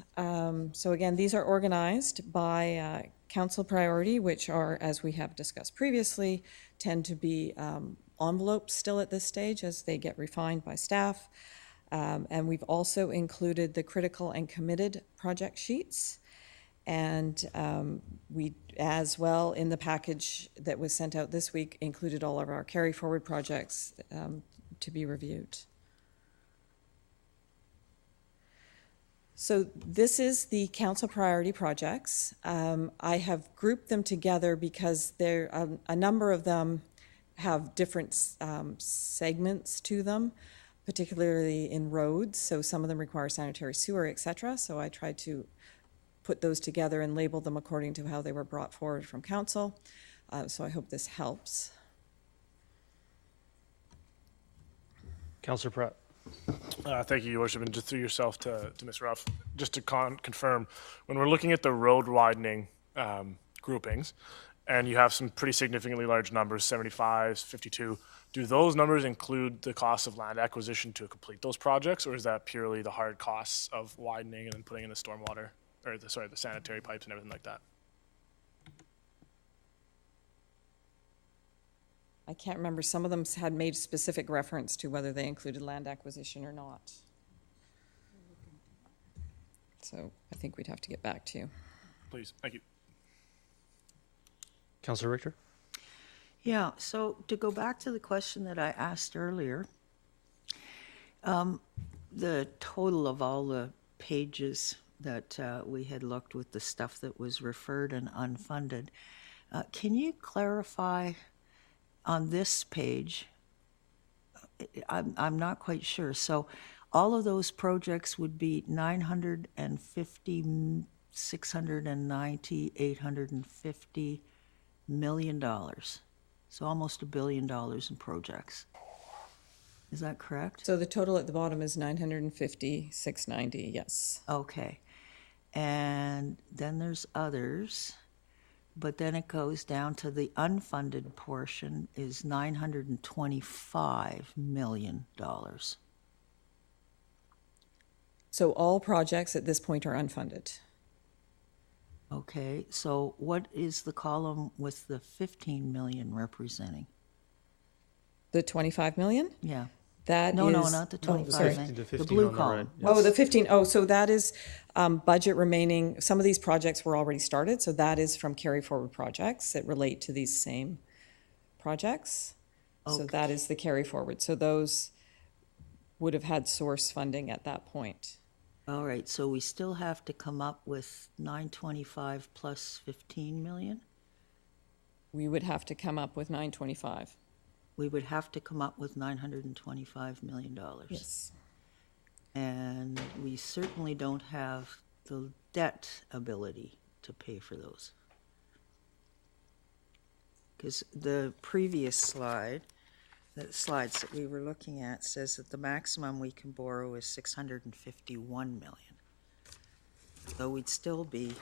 So again, these are organized by council priority, which are, as we have discussed previously, tend to be envelopes still at this stage as they get refined by staff. And we've also included the critical and committed project sheets. And we, as well, in the package that was sent out this week, included all of our carry forward projects to be reviewed. So this is the council priority projects. I have grouped them together because a number of them have different segments to them, particularly in roads. So some of them require sanitary sewer, et cetera. So I tried to put those together and label them according to how they were brought forward from council. So I hope this helps. Councillor Pratt. Thank you, Your Worship, and just through yourself to Ms. Ruff, just to confirm, when we're looking at the road widening groupings, and you have some pretty significantly large numbers, 75, 52, do those numbers include the cost of land acquisition to complete those projects, or is that purely the hard costs of widening and then putting in the stormwater, or the sanitary pipes and everything like that? I can't remember, some of them had made specific reference to whether they included land acquisition or not. So I think we'd have to get back to you. Please, thank you. Councillor Richter. Yeah, so to go back to the question that I asked earlier, the total of all the pages that we had looked with the stuff that was referred and unfunded, can you clarify on this page? I'm not quite sure. So all of those projects would be 950, 690, $850 million. So almost $1 billion in projects. Is that correct? So the total at the bottom is 950, 690, yes. Okay. And then there's others, but then it goes down to the unfunded portion is $925 million. So all projects at this point are unfunded. Okay, so what is the column with the 15 million representing? The 25 million? Yeah. That No, is... no, not the 25 sorry. million. The The 15 blue on the column. right, Oh, the 15, oh, so that is budget remaining. Some of these projects were already started, so that is from carry forward projects that relate to these same projects. So that is the carry forward. So those would have had source funding at that point. All right, so we still have to come up with 925 plus 15 million? We would have to come up with 925. We would have to come up with $925 million. Yes. And we certainly don't have the debt ability to pay for those. Because the previous slide, the slides that we were looking at, says that the maximum we can borrow is 651 million. So we'd still be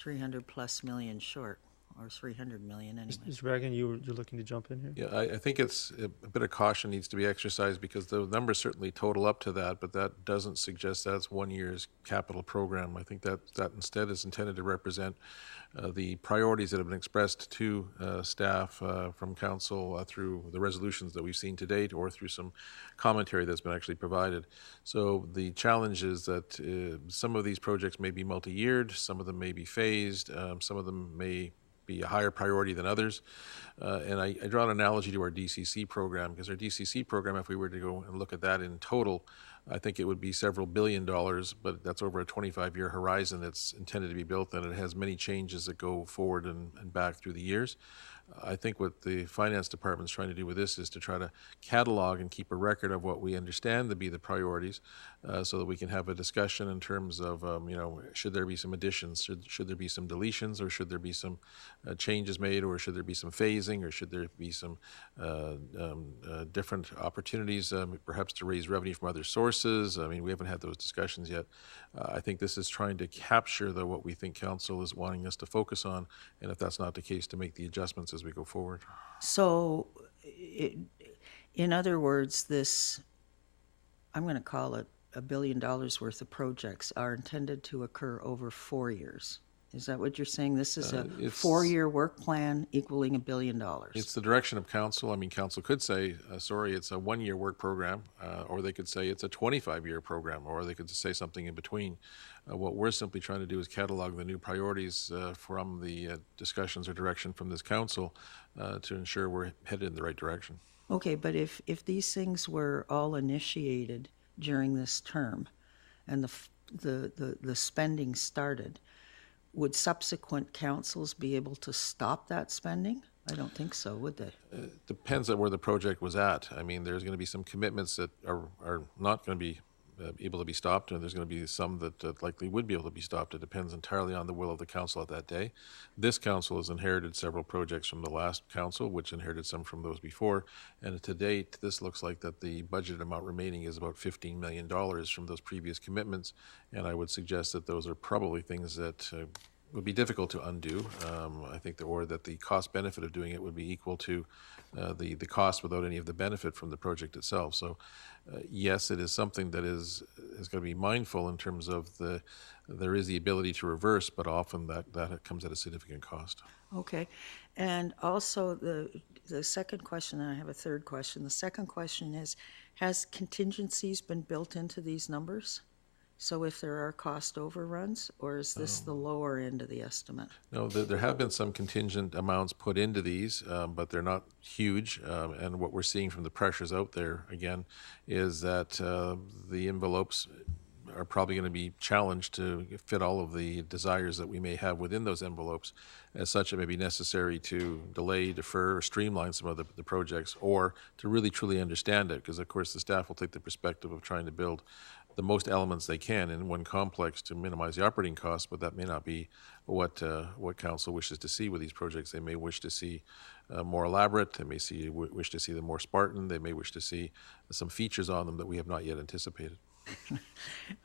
300 plus million short, or 300 million anyway. Mr. Bragan, you're looking to jump in here? Yeah, I think it's a bit of caution needs to be exercised because the numbers certainly total up to that, but that doesn't suggest that's 1 year's capital program. I think that instead is intended to represent the priorities that have been expressed to staff from council through the resolutions that we've seen to date or through some commentary that's been actually provided. So the challenge is that some of these projects may be multi-yeared, some of them may be phased, some of them may be a higher priority than others. And I draw an analogy to our DCC program, because our DCC program, if we were to go and look at that in total, I think it would be several $billion, but that's over a 25-year horizon that's intended to be built, and it has many changes that go forward and back through the years. I think what the finance department is trying to do with this is to try to catalog and keep a record of what we understand to be the priorities, so that we can have a discussion in terms of, should there be some additions, should there be some deletions, or should there be some changes made, or should there be some phasing, or should there be some different opportunities, perhaps to raise revenue from other sources. I mean, we haven't had those discussions yet. I think this is trying to capture what we think council is wanting us to focus on, and if that's not the case, to make the adjustments as we go forward. So, in other words, I'm going to call it $1 billion worth of projects are intended to occur over 4 years. Is that what you're saying? This is a 4-year work plan equaling $1 billion. It's the direction of council. I mean, council could say, sorry, it's a 1-year work program, or they could say it's a 25-year program, or they could say something in between. What we're simply trying to do is catalog the new priorities from the discussions or direction from this council to ensure we're headed in the right direction. Okay, but if these things were all initiated during this term and the spending started, would subsequent councils be able to stop that spending? I don't think so, would they? Depends on where the project was at. I mean, there's going to be some commitments that are not going to be able to be stopped, and there's going to be some that likely would be able to be stopped. It depends entirely on the will of the council at that day. This council has inherited several projects from the last council, which inherited some from those before, and to date, this looks like that the budget amount remaining is about $15 million from those previous commitments, and I would suggest that those are probably things that would be difficult to undo. I think that the cost benefit of doing it would be equal to the cost without any of the benefit from the project itself. So yes, it is something that is going to be mindful in terms of there is the ability to reverse, but often that comes at a significant cost. Okay, and also the second question, and I have a third question. The second question is, has contingencies been built into these numbers? So if there are cost overruns, or is this the lower end of the estimate? No, there have been some contingent amounts put into these, but they're not huge. And what we're seeing from the pressures out there, again, is that the envelopes are probably going to be challenged to fit all of the desires that we may have within those envelopes. As such, it may be necessary to delay, defer, or streamline some of the projects, or to really truly understand it, because of course the staff will take the perspective of trying to build the most elements they can in one complex to minimize the operating costs, but that may not be what council wishes to see with these projects. They may wish to see more elaborate. They may wish to see them more Spartan. They may wish to see some features on them that we have not yet anticipated.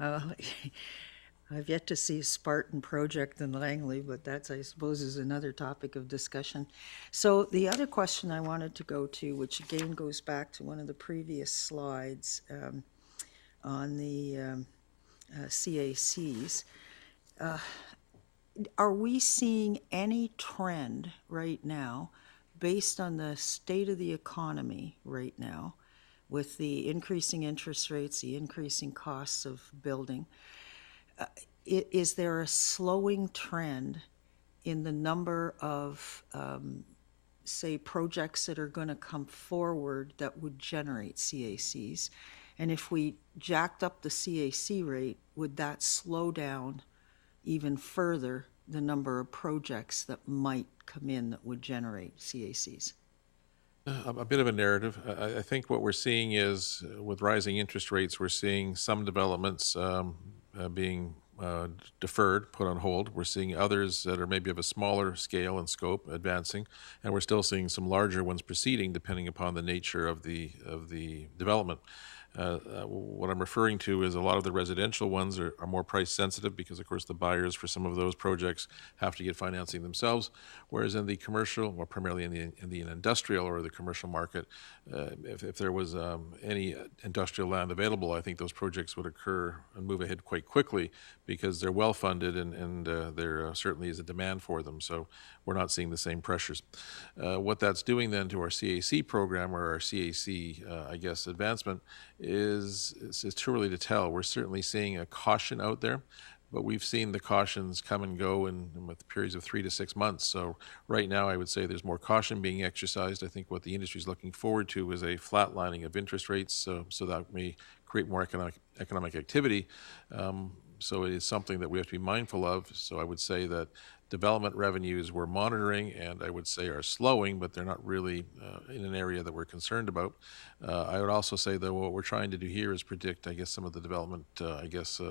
I've yet to see a Spartan project in Langley, but that's, I suppose, is another topic of discussion. So the other question I wanted to go to, which again goes back to one of the previous slides, on the CACs. Are we seeing any trend right now, based on the state of the economy right now, with the increasing interest rates, the increasing costs of building, is there a slowing trend in the number of, say, projects that are going to come forward that would generate CACs? And if we jacked up the CAC rate, would that slow down even further the number of projects that might come in that would generate CACs? A bit of a narrative. I think what we're seeing is, with rising interest rates, we're seeing some developments being deferred, put on hold. We're seeing others that are maybe of a smaller scale and scope advancing, and we're still seeing some larger ones proceeding, depending upon the nature of the development. What I'm referring to is a lot of the residential ones are more price sensitive because, of course, the buyers for some of those projects have to get financing themselves. Whereas in the commercial, or primarily in the industrial or the commercial market, if there was any industrial land available, I think those projects would occur and move ahead quite quickly because they're well funded and there certainly is a demand for them. So we're not seeing the same pressures. What that's doing then to our CAC program or our CAC, I guess, advancement is too early to tell. We're certainly seeing a caution out there, but we've seen the cautions come and go in with periods of 3 to 6 months. So right now, I would say there's more caution being exercised. I think what the industry is looking forward to is a flatlining of interest rates, so that may create more economic activity. So it is something that we have to be mindful of. So I would say that development revenues we're monitoring and I would say are slowing, but they're not really in an area that we're concerned about. I would also say that what we're trying to do here is predict, I guess, some of the development,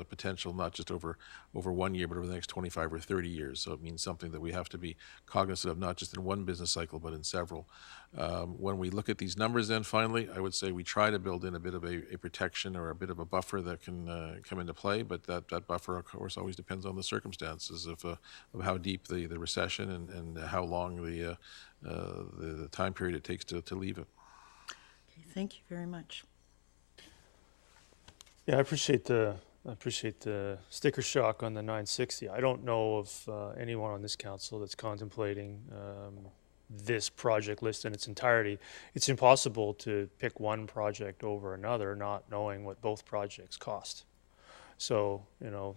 potential, not just over 1 year, but over the next 25 or 30 years. So it means something that we have to be cognizant of, not just in one business cycle, but in several. When we look at these numbers then finally, I would say we try to build in a bit of a protection or a bit of a buffer that can come into play, but that buffer, of course, always depends on the circumstances of how deep the recession and how long the time period it takes to leave it. Okay, thank you very much. Yeah, I appreciate the sticker shock on the 960. I don't know of anyone on this council that's contemplating this project list in its entirety. It's impossible to pick one project over another, not knowing what both projects cost. So,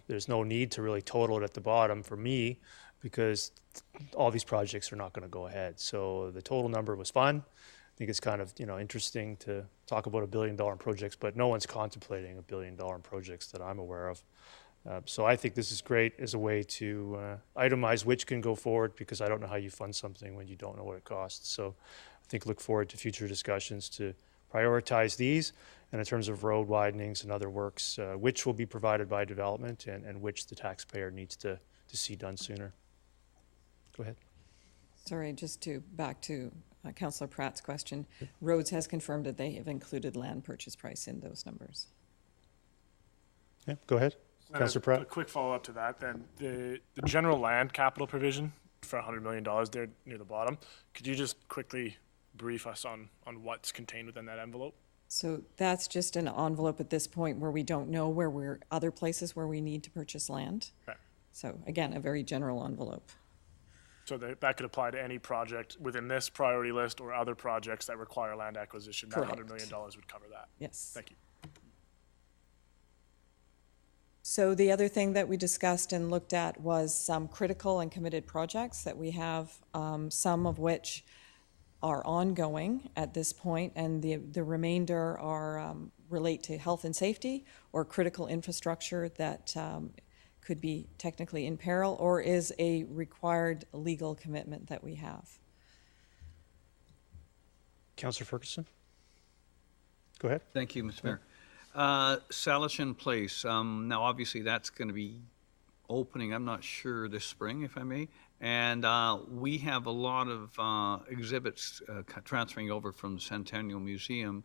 there's no need to really total it at the bottom for me because all these projects are not going to go ahead. So the total number was fun. I think it's kind of, interesting to talk about $1 billion in projects, but no one's contemplating $1 billion in projects that I'm aware of. So I think this is great as a way to itemize which can go forward because I don't know how you fund something when you don't know what it costs. So I think look forward to future discussions to prioritize these. And in terms of road widenings and other works, which will be provided by development and which the taxpayer needs to see done sooner. Go ahead. Sorry, back to Councillor Pratt's question. Rhodes has confirmed that they have included land purchase price in those numbers. Yeah, go ahead. Councillor Pratt. A quick follow-up to that then. The general land capital provision for $100 million there near the bottom, could you just quickly brief us on what's contained within that envelope? So that's just an envelope at this point where we don't know other places where we need to purchase land. Okay. So again, a very general envelope. So that could apply to any project within this priority list or other projects that require land acquisition. Correct. That $100 million would cover that. Yes. Thank you. So the other thing that we discussed and looked at was some critical and committed projects that we have, some of which are ongoing at this point, and the remainder are relate to health and safety or critical infrastructure that could be technically in peril or is a required legal commitment that we have. Councillor Ferguson. Go ahead. Thank you, Mr. Mayor. Salishan Place, now obviously that's going to be opening, I'm not sure, this spring, if I may. And we have a lot of exhibits transferring over from the Centennial Museum.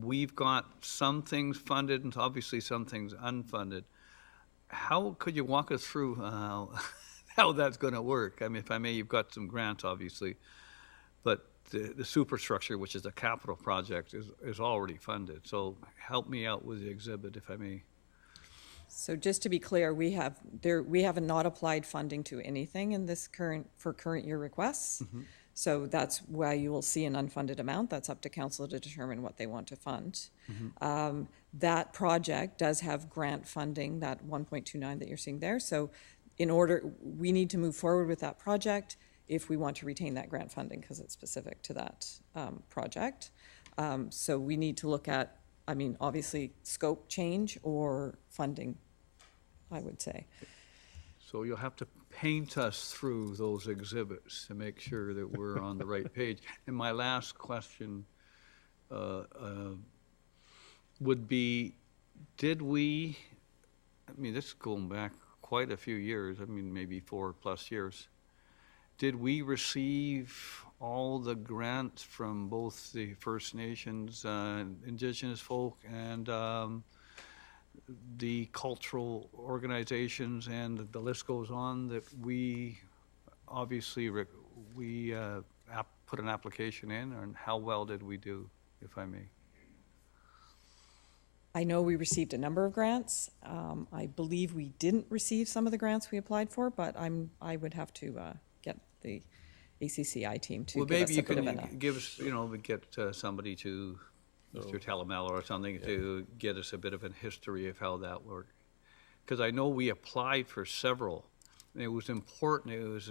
We've got some things funded and obviously some things unfunded. How could you walk us through how that's going to work? I mean, if I may, you've got some grants, obviously, but the superstructure, which is a capital project, is already funded. So help me out with the exhibit, if I may. So just to be clear, we have not applied funding to anything in this current year requests. Mm-hmm. So that's why you will see an unfunded amount. That's up to council to determine what they want to fund. Mm-hmm. That project does have grant funding, that 1.29 that you're seeing there. So we need to move forward with that project if we want to retain that grant funding because it's specific to that project. So we need to look at, obviously scope change or funding, I would say. So you'll have to paint us through those exhibits to make sure that we're on the right page. And my last question would be, this is going back quite a few years, maybe 4+ years. Did we receive all the grants from both the First Nations, Indigenous folk, and the cultural organizations, and the list goes on, that we obviously put an application in, and how well did we do, if I may? I know we received a number of grants. I believe we didn't receive some of the grants we applied for, but I would have to get the ACCI team to Well, give us maybe a you bit of can an. give us, get somebody to, Mr. Talamella or something, to get us a bit of a history of how that worked. Because I know we applied for several, and it was important, it was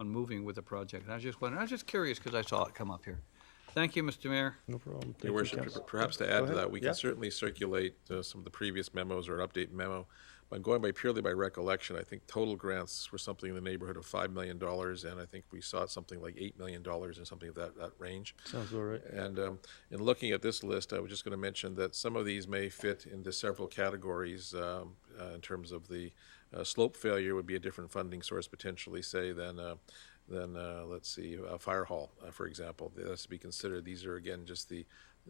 on moving with the project. And I was just curious because I saw it come up here. Thank you, Mr. Mayor. No problem. Thank Your you, worship, Councillor. perhaps to add to ahead. that, we Yeah. can certainly circulate some of the previous memos or an update memo. But going purely by recollection, I think total grants were something in the neighborhood of $5 million, and I think we saw something like $8 million or something of that range. Sounds all right. And in looking at this list, I was just going to mention that some of these may fit into several categories in terms of the slope failure would be a different funding source potentially, say, than let's see, fire hall, for example. That has to be considered. These are, again, just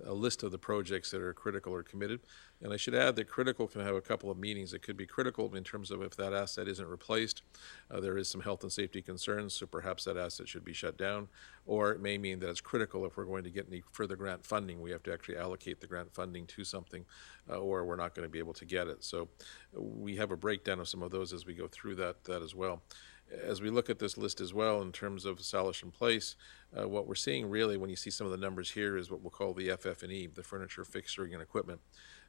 a list of the projects that are critical or committed. And I should add that critical can have a couple of meanings. It could be critical in terms of if that asset isn't replaced, there is some health and safety concerns, so perhaps that asset should be shut down. Or it may mean that it's critical if we're going to get any further grant funding. We have to actually allocate the grant funding to something, or we're not going to be able to get it. So we have a breakdown of some of those as we go through that as well. As we look at this list as well, in terms of Salishan Place, what we're seeing really when you see some of the numbers here is what we'll call the FF&E, the furniture, fixturing, and equipment.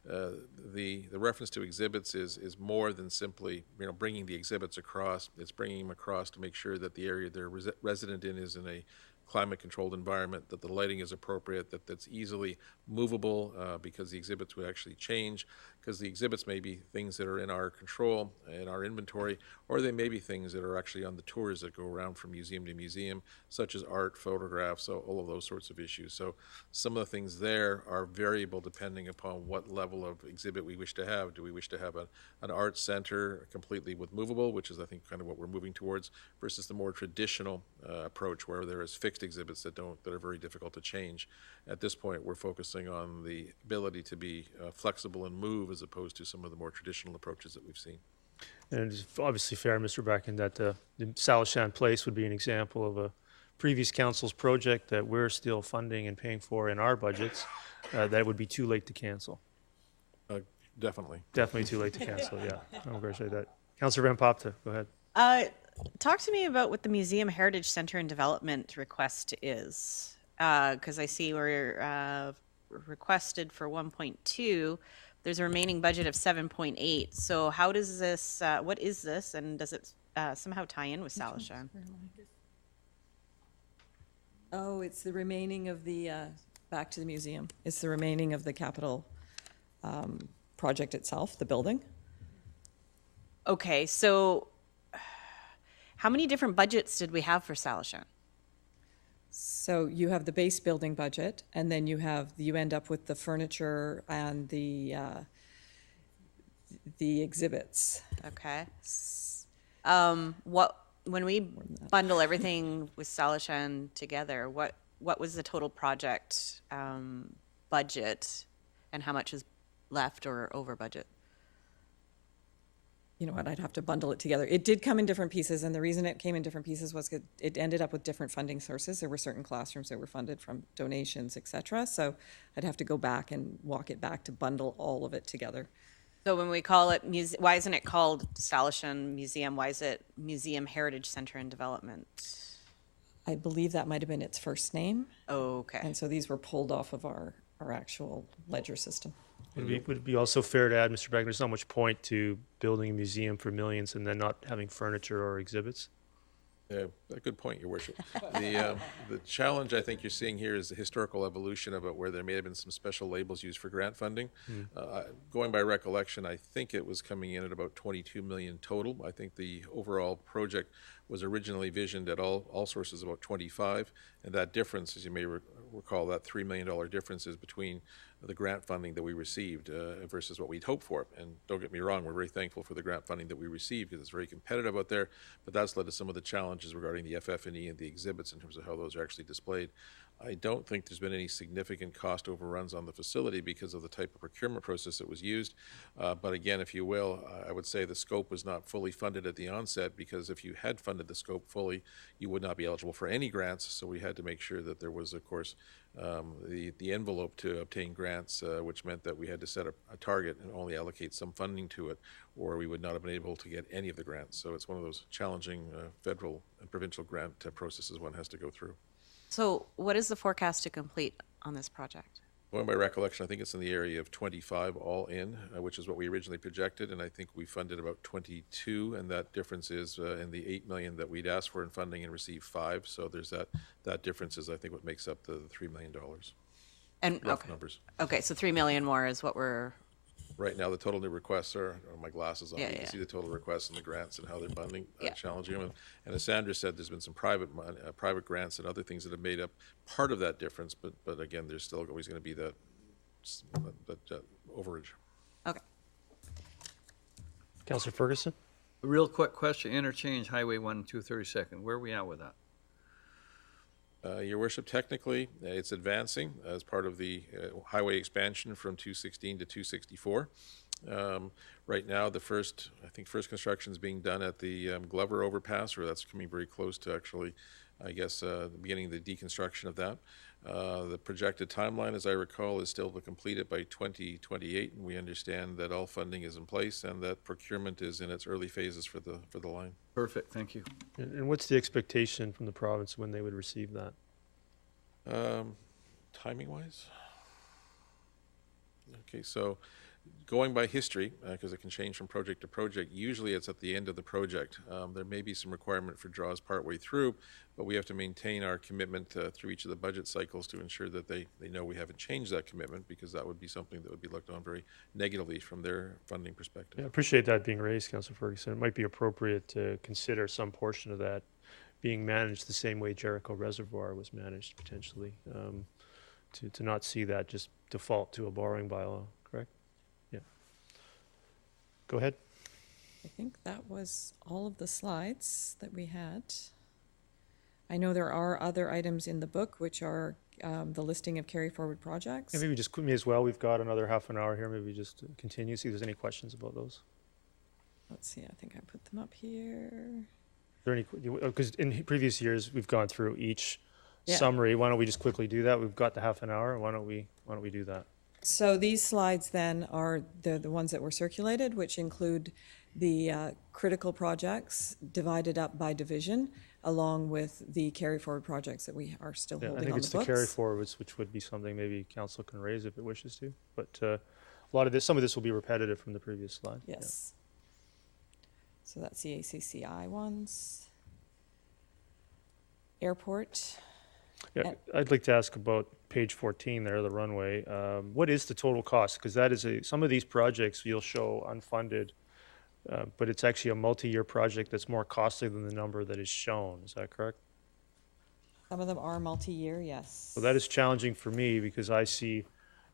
The reference to exhibits is more than simply bringing the exhibits across. It's bringing them across to make sure that the area they're resident in is in a climate-controlled environment, that the lighting is appropriate, that's easily movable because the exhibits would actually change, because the exhibits may be things that are in our control, in our inventory, or they may be things that are actually on the tours that go around from museum to museum, such as art, photographs, so all of those sorts of issues. So some of the things there are variable depending upon what level of exhibit we wish to have. Do we wish to have an art center completely with movable, which is I think kind of what we're moving towards, versus the more traditional approach where there is fixed exhibits that are very difficult to change. At this point, we're focusing on the ability to be flexible and move as opposed to some of the more traditional approaches that we've seen. And it's obviously fair, Mr. Bracken, that the Salishan Place would be an example of a previous council's project that we're still funding and paying for in our budgets, that would be too late to cancel. Definitely. Definitely too late to cancel, yeah. I appreciate that. Councillor Van Popte, go ahead. Talk to me about what the Museum Heritage Center and Development request is, because I see we're requested for 1.2. There's a remaining budget of 7.8. So how does this? What is this, and does it somehow tie in with Salishan? Oh, it's the remaining of the, back to the museum. It's the remaining of the capital project itself, the building. Okay, so how many different budgets did we have for Salishan? So you have the base building budget, and then you end up with the furniture and the exhibits. Okay. When we bundle everything with Salishan together, what was the total project budget, and how much is left or over budget? You know what, I'd have to bundle it together. It did come in different pieces, and the reason it came in different pieces was it ended up with different funding sources. There were certain classrooms that were funded from donations, et cetera. So I'd have to go back and walk it back to bundle all of it together. So when we call it why isn't it called Salishan Museum? Why is it Museum Heritage Center and Development? I believe that might have been its first name. Okay. And so these were pulled off of our actual ledger system. Would it be also fair to add, Mr. Bracken, there's not much point to building a museum for millions and then not having furniture or exhibits? Yeah, a good point, Your Worship. The challenge I think you're seeing here is the historical evolution of it, where there may have been some special labels used for grant funding. Going by recollection, I think it was coming in at about 22 million total. I think the overall project was originally visioned at all sources about 25, and that difference, as you may recall, that $3 million difference is between the grant funding that we received versus what we'd hoped for. And don't get me wrong, we're very thankful for the grant funding that we received because it's very competitive out there, but that's led to some of the challenges regarding the FF&E and the exhibits in terms of how those are actually displayed. I don't think there's been any significant cost overruns on the facility because of the type of procurement process that was used. But again, if you will, I would say the scope was not fully funded at the onset, because if you had funded the scope fully, you would not be eligible for any grants. So we had to make sure that there was, of course, the envelope to obtain grants, which meant that we had to set a target and only allocate some funding to it, or we would not have been able to get any of the grants. So it's one of those challenging federal and provincial grant processes one has to go through. So what is the forecast to complete on this project? Going by recollection, I think it's in the area of 25 all in, which is what we originally projected, and I think we funded about 22, and that difference is in the $8 million that we'd asked for in funding and received 5. So there's that difference is, I think, what makes up the $3 million. And Rough numbers. Okay, so 3 million more is what we're. Right now, the total new requests are my glasses on. Yeah, You can yeah. see the total requests and the grants and how they're funding, Yeah. challenging them. And as Sandra said, there's been some private grants and other things that have made up part of that difference. But again, there's still always going to be that overage. Okay. Councillor Ferguson? A real quick question, interchange Highway 1 and 232nd, where are we at with that? Your worship, technically, it's advancing as part of the highway expansion from 216 to 264. Right now, first construction is being done at the Glover overpass, or that's coming very close to actually, I guess, beginning the deconstruction of that. The projected timeline, as I recall, is still to complete it by 2028, and we understand that all funding is in place and that procurement is in its early phases for the line. Perfect, thank you. And what's the expectation from the province when they would receive that? Timing-wise? Okay, so going by history, because it can change from project to project, usually it's at the end of the project. There may be some requirement for draws partway through, but we have to maintain our commitment through each of the budget cycles to ensure that they know we haven't changed that commitment, because that would be something that would be looked on very negatively from their funding perspective. Yeah, I appreciate that being raised, Councillor Ferguson. It might be appropriate to consider some portion of that being managed the same way Jericho Reservoir was managed, potentially, to not see that just default to a borrowing bylaw, correct? Yeah. Go ahead. I think that was all of the slides that we had. I know there are other items in the book, which are the listing of carry forward projects. Yeah, maybe just me as well. We've got another half an hour here. Maybe just continue, see if there's any questions about those. Let's see, I think I put them up here. Is there any, because in previous years, we've gone through each Yeah. summary. Why don't we just quickly do that? We've got the half an hour. Why don't we do that? So these slides then are the ones that were circulated, which include the critical projects divided up by division, along with the carry forward projects that we are still Yeah, I holding think on it's the the books. carry forwards, which would be something maybe council can raise if it wishes to. But a lot of this, some of this will be repetitive from the previous slide. Yeah. Yes. So that's the ACCI ones. Airport. Yeah, I'd like to ask about page 14 there, the runway. What is the total cost? Because that is some of these projects you'll show unfunded, but it's actually a multi-year project that's more costly than the number that is shown. Is that correct? Some of them are multi-year, yes. So that is challenging for me because I see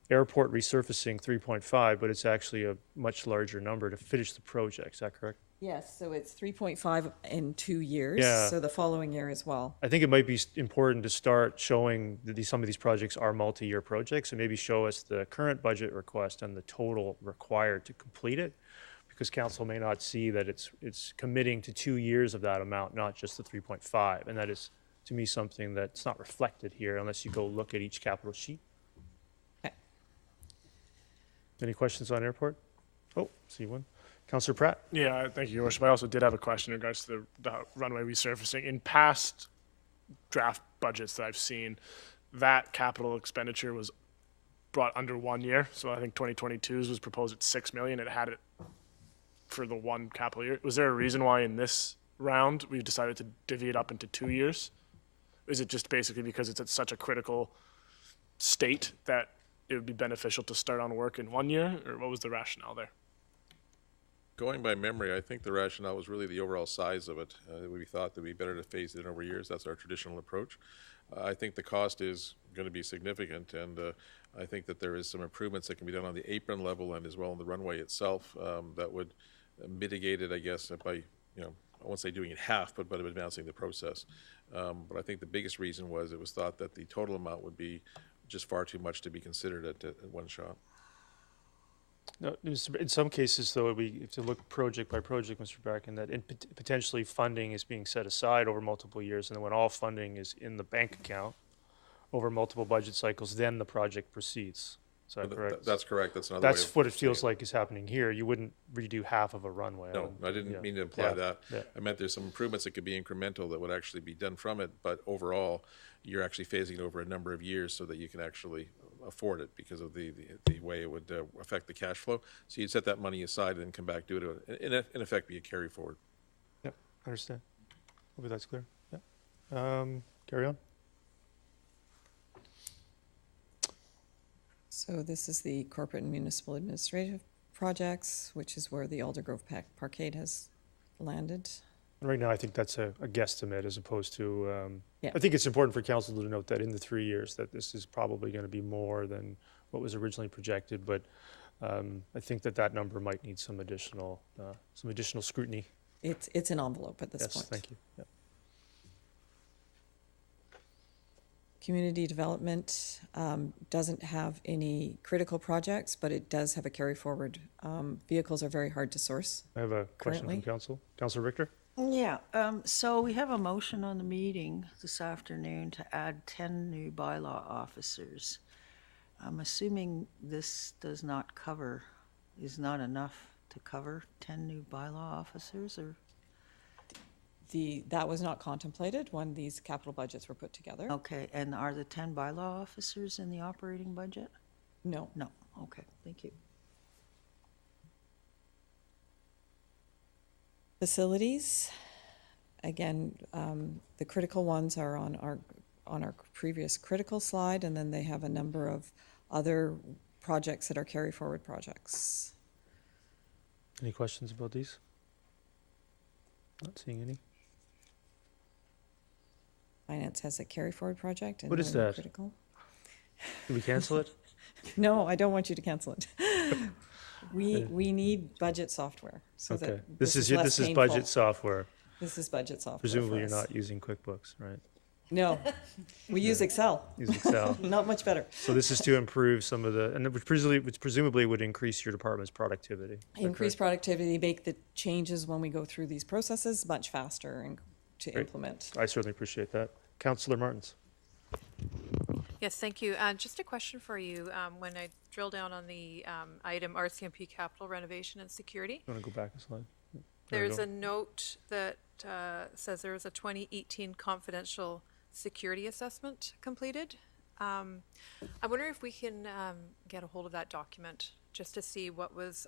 airport resurfacing 3.5, but it's actually a much larger number to finish the project. Is that correct? Yes, so it's 3.5 in 2 years. Yeah. So the following year as well. I think it might be important to start showing that some of these projects are multi-year projects, and maybe show us the current budget request and the total required to complete it, because council may not see that it's committing to 2 years of that amount, not just the 3.5, and that is, to me, something that's not reflected here unless you go look at each capital sheet. Okay. Any questions on airport? Oh, see one. Councillor Pratt? Yeah, thank you, Your Worship. I also did have a question in regards to the runway resurfacing. In past draft budgets that I've seen, that capital expenditure was brought under 1 year. So I think 2022's was proposed at $6 million. It had it for the one capital year. Was there a reason why in this round we decided to divvy it up into 2 years? Is it just basically because it's at such a critical state that it would be beneficial to start on work in 1 year, or what was the rationale there? Going by memory, I think the rationale was really the overall size of it. We thought that it would be better to phase it in over years. That's our traditional approach. I think the cost is going to be significant, and I think that there is some improvements that can be done on the apron level and as well on the runway itself that would mitigate it, I guess, by, I won't say doing it half, but advancing the process. But I think the biggest reason was it was thought that the total amount would be just far too much to be considered at one shot. No, in some cases, though, we have to look project by project, Mr. Bracken, that potentially funding is being set aside over multiple years, and then when all funding is in the bank account over multiple budget cycles, then the project proceeds. Is that correct? That's correct. That's another way That's of what it saying feels like is happening here. You wouldn't redo half of a runway. No, I didn't Yeah. mean to imply Yeah. that. Yeah. I meant there's some improvements that could be incremental that would actually be done from it, but overall, you're actually phasing it over a number of years so that you can actually afford it because of the way it would affect the cash flow. So you'd set that money aside and then come back, do it, in effect, be a carry forward. Yep, I understand. Hopefully that's clear. Yeah. Carry on. So this is the corporate and municipal administrative projects, which is where the Aldergrove Parkade has landed. Right now, I think that's a guesstimate as opposed to, Yeah. I think it's important for council to note that in the 3 years that this is probably going to be more than what was originally projected, but I think that number might need some additional scrutiny. It's an envelope at this Yes, point. thank you. Yep. Community development doesn't have any critical projects, but it does have a carry forward. Vehicles are very hard to source. I have a question Currently? from council. Councilor Richter? Yeah, so we have a motion on the meeting this afternoon to add 10 new bylaw officers. I'm assuming this is not enough to cover 10 new bylaw officers, or? That was not contemplated when these capital budgets were put together. Okay, and are the 10 bylaw officers in the operating budget? No. No, okay, thank you. Facilities, again, the critical ones are on our previous critical slide, and then they have a number of other projects that are carry forward projects. Any questions about these? Not seeing any. Finance has a carry forward project. And What is we're in that? Critical. Did we cancel it? No, I don't want you to cancel it. We need budget software. So Okay. that This is less painful. budget software. This is budget software. Presumably for you're us. not using QuickBooks, right? No, we use Excel. Use Excel. Not much better. So this is to improve some of and which presumably would increase your department's productivity. Is that Increase correct? productivity, make the changes when we go through these processes much faster and to Great. implement. I certainly appreciate that. Councillor Martins. Yes, thank you. Just a question for you. When I drill down on the item RCMP capital renovation and security, You want to go back a slide? There we there's go. a note that says there was a 2018 confidential security assessment completed. I wonder if we can get a hold of that document just to see what was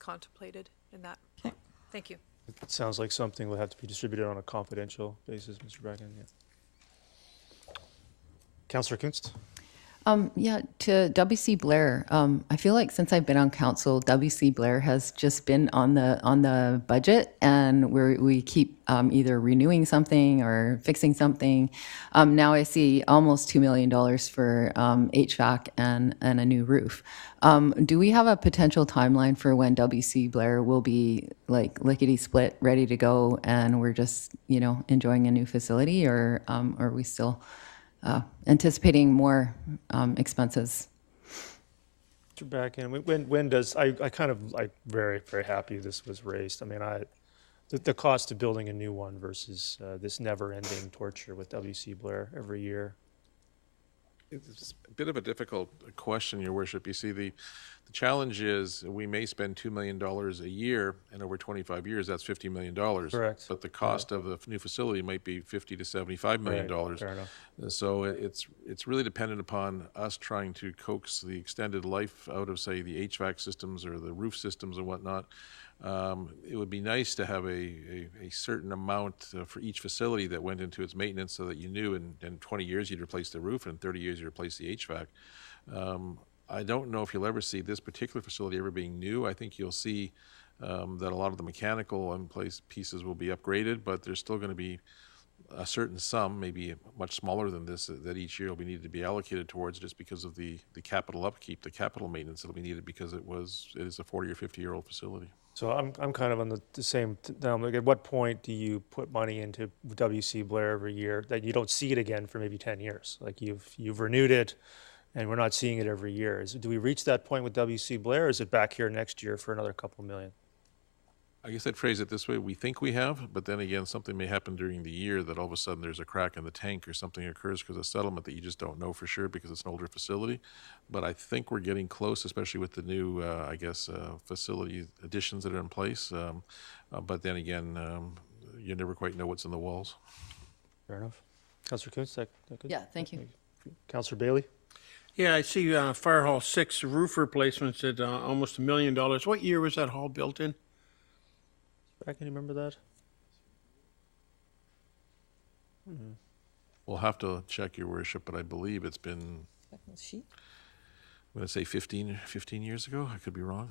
contemplated in that. Okay. Thank you. It sounds like something will have to be distributed on a confidential basis, Mr. Bracken. Yeah. Councillor Kunst. Yeah, to W.C. Blair, I feel like since I've been on council, W.C. Blair has just been on the budget, and we keep either renewing something or fixing something. Now I see almost $2 million for HVAC and a new roof. Do we have a potential timeline for when W.C. Blair will be like lickety split, ready to go, and we're just enjoying a new facility, or are we still anticipating more expenses? Mr. Bracken, when does I'm very, very happy this was raised. I mean, the cost of building a new one versus this never-ending torture with W.C. Blair every year. It's a bit of a difficult question, Your Worship. You see, the challenge is we may spend $2 million a year, and over 25 years, that's $50 million. Correct. But the cost of the new facility might be $50 to $75 million. Right, fair enough. So it's really dependent upon us trying to coax the extended life out of, say, the HVAC systems or the roof systems and whatnot. It would be nice to have a certain amount for each facility that went into its maintenance so that you knew in 20 years you'd replace the roof and in 30 years you'd replace the HVAC. I don't know if you'll ever see this particular facility ever being new. I think you'll see that a lot of the mechanical pieces will be upgraded, but there's still going to be a certain sum, maybe much smaller than this, that each year will be needed to be allocated towards just because of the capital upkeep, the capital maintenance that'll be needed because it is a 40 or 50-year-old facility. So I'm kind of on the same, like at what point do you put money into WC Blair every year that you don't see it again for maybe 10 years? Like you've renewed it and we're not seeing it every year. Do we reach that point with WC Blair, or is it back here next year for another couple million? I guess I'd phrase it this way: we think we have, but then again, something may happen during the year that all of a sudden there's a crack in the tank or something occurs because of settlement that you just don't know for sure because it's an older facility. But I think we're getting close, especially with the new, facility additions that are in place. But then again, you never quite know what's in the walls. Fair enough. Councillor Kuntz, that good? Yeah, thank you. Councillor Bailey? Yeah, I see Fire Hall 6 roof replacements at almost $1 million. What year was that hall built in? Can you remember that? We'll have to check, Your Worship, but I believe it's been, Sheet? I'm going to say 15 years ago. I could be wrong.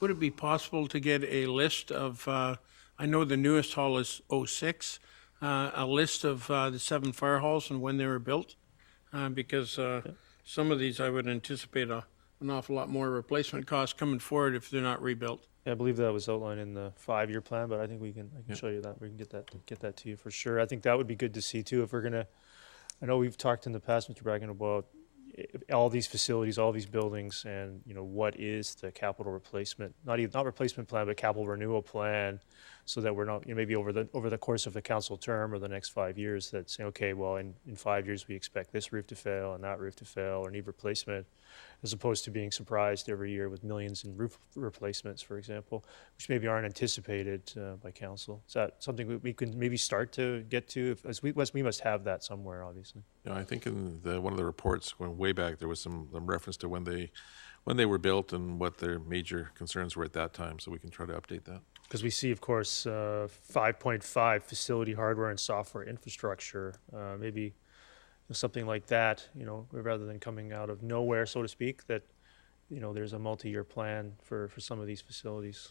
Would it be possible to get a list of, I know the newest hall is 06, a list of the 7 fire halls and when they were built? Because some of these I would anticipate an awful lot more replacement costs coming forward if they're not rebuilt. Yeah, I believe that was outlined in the 5-year plan, but I think I can show you that. We can get that to you for sure. I think that would be good to see too. If we're gonna, I know we've talked in the past, Mr. Bracken, about all these facilities, all these buildings, and what is the capital replacement, not replacement plan, but capital renewal plan, so that we're not, maybe over the course of the council term or the next 5 years, that saying, okay, well, in 5 years we expect this roof to fail and that roof to fail or need replacement, as opposed to being surprised every year with millions in roof replacements, for example, which maybe aren't anticipated by council. Is that something we can maybe start to get to? As we must have that somewhere, obviously. Yeah, I think in one of the reports going way back, there was some reference to when they were built and what their major concerns were at that time, so we can try to update that. Because we see, of course, 5.5 facility hardware and software infrastructure, maybe something like that, rather than coming out of nowhere, so to speak, that, there's a multi-year plan for some of these facilities.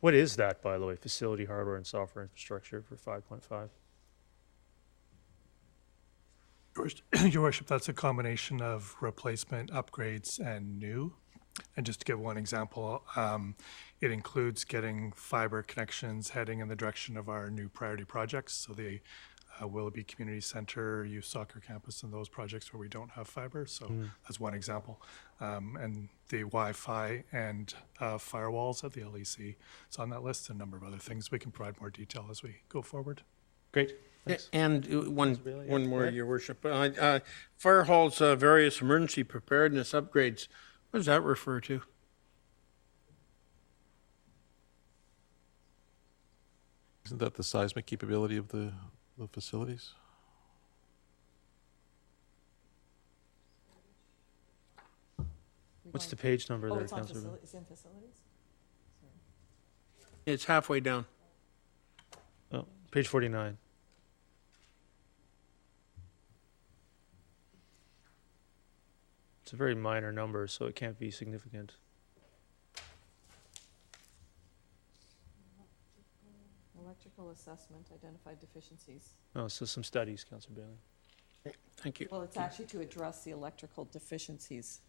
What is that, by the way, facility hardware and software infrastructure for 5.5? Your Worship, that's a combination of replacement, upgrades, and new. And just to give one example, it includes getting fiber connections heading in the direction of our new priority projects. So the Willoughby Community Center, Youth Soccer Campus, and those projects where we don't have fiber. So that's one example. And the Wi-Fi and firewalls at the LEC. It's on that list, and a number of other things. We can provide more detail as we go forward. Great. Thanks. And one Bailey, more, yeah. Your Worship. Fire Hall's various emergency preparedness upgrades, what does that refer to? Isn't that the seismic capability of the facilities? What's the page number there, It's on Councillor? it's in facilities? It's halfway down. Oh, page 49. It's a very minor number, so it can't be significant. Electrical assessment identified deficiencies. Oh, so some studies, Councillor Bailey. Thank you. Well, it's actually to address the electrical deficiencies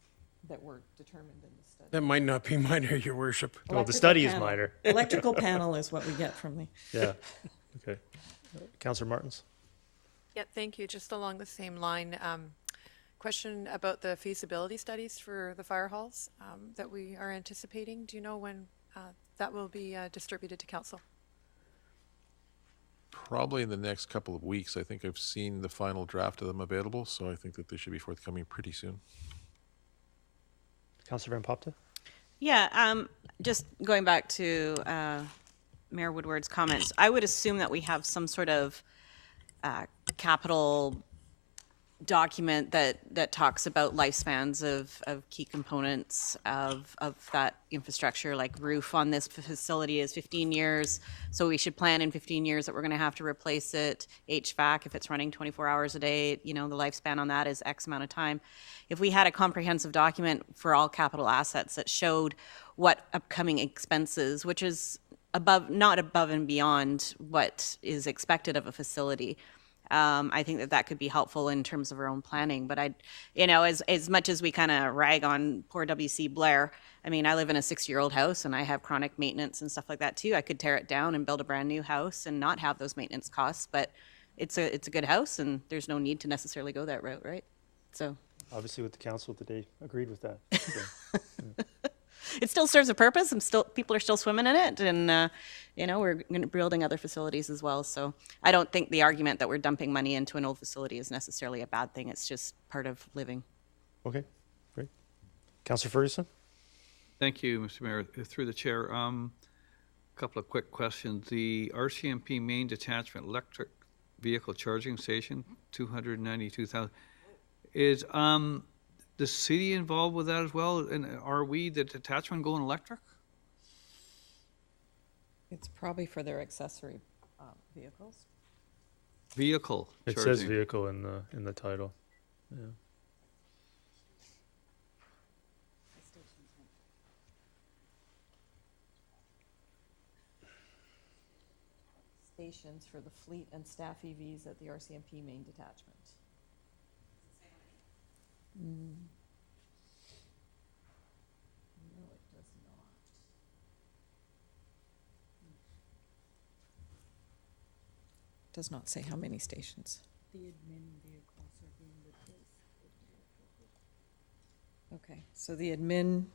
that were determined in the study. That might not be minor, Your Worship. Well, the Electrical study is panel. minor. Electrical panel is what we get from the. Yeah. Okay. Councillor Martins? Yeah, thank you. Just along the same line, question about the feasibility studies for the fire halls that we are anticipating. Do you know when that will be distributed to council? Probably in the next couple of weeks. I think I've seen the final draft of them available, so I think that they should be forthcoming pretty soon. Councillor Van Popta? Yeah, just going back to Mayor Woodward's comments, I would assume that we have some sort of capital document that talks about lifespans of key components of that infrastructure, like roof on this facility is 15 years, so we should plan in 15 years that we're going to have to replace it. HVAC, if it's running 24 hours a day, the lifespan on that is X amount of time. If we had a comprehensive document for all capital assets that showed what upcoming expenses, which is not above and beyond what is expected of a facility, I think that that could be helpful in terms of our own planning. But as much as we kind of rag on poor WC Blair, I mean, I live in a 6-year-old house and I have chronic maintenance and stuff like that too. I could tear it down and build a brand new house and not have those maintenance costs, but it's a good house and there's no need to necessarily go that route, right? So Obviously, with the council today, agreed with that. So, it still serves a purpose. People are still swimming in it, and we're building other facilities as well. So I don't think the argument that we're dumping money into an old facility is necessarily a bad thing. It's just part of living. okay, great. Councillor Ferguson? Thank you, Mr. Mayor. Through the chair, a couple of quick questions. The RCMP main detachment electric vehicle charging station, 292,000. Is the city involved with that as well? And are we, the detachment, going electric? It's probably for their accessory vehicles. Vehicle It charging. says vehicle in the title. Yeah. Stations for the fleet and staff EVs at the RCMP main detachment. No, it does not. Does not say how many stations. Okay, so the admin,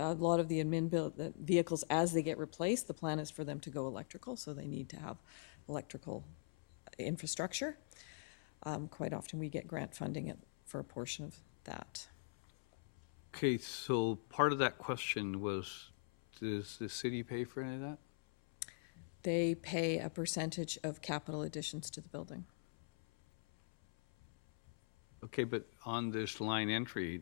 a lot of the admin the vehicles, as they get replaced, the plan is for them to go electrical, so they need to have electrical infrastructure. Quite often we get grant funding for a portion of that. Okay, so part of that question was, does the city pay for any of that? They pay a percentage of capital additions to the building. Okay, but on this line entry,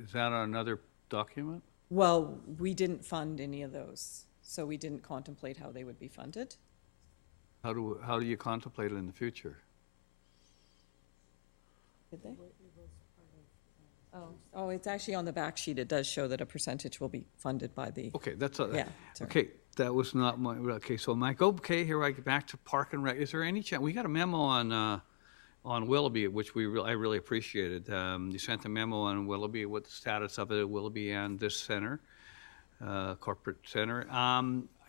is that on another document? Well, we didn't fund any of those, so we didn't contemplate how they would be funded. How do you contemplate it in the future? Did they? Oh, it's actually on the back sheet. It does show that a percentage will be funded by the, Okay, that's, yeah. Sorry. okay, that was not my, okay, so Mike, okay, here I get back to Park and Rec. Is there any chance, we got a memo on Willoughby, which I really appreciated. You sent a memo on Willoughby, what the status of it at Willoughby and this center, corporate center.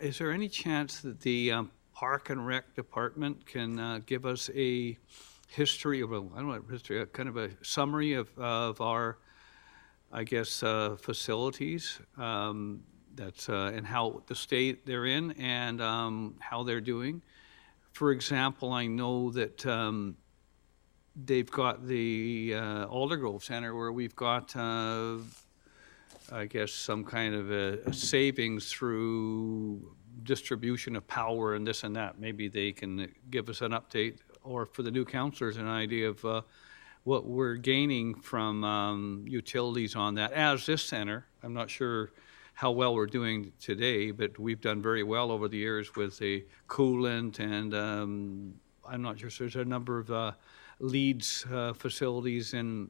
Is there any chance that the Park and Rec department can give us a history of, I don't know, history, kind of a summary of our, I guess, facilities, that's, and how the state they're in and how they're doing? For example, I know that they've got the Aldergrove Center where we've got, I guess, some kind of a savings through distribution of power and this and that. Maybe they can give us an update, or for the new councillors, an idea of what we're gaining from utilities on that. As this center, I'm not sure how well we're doing today, but we've done very well over the years with the coolant, and I'm not sure, so there's a number of leads facilities and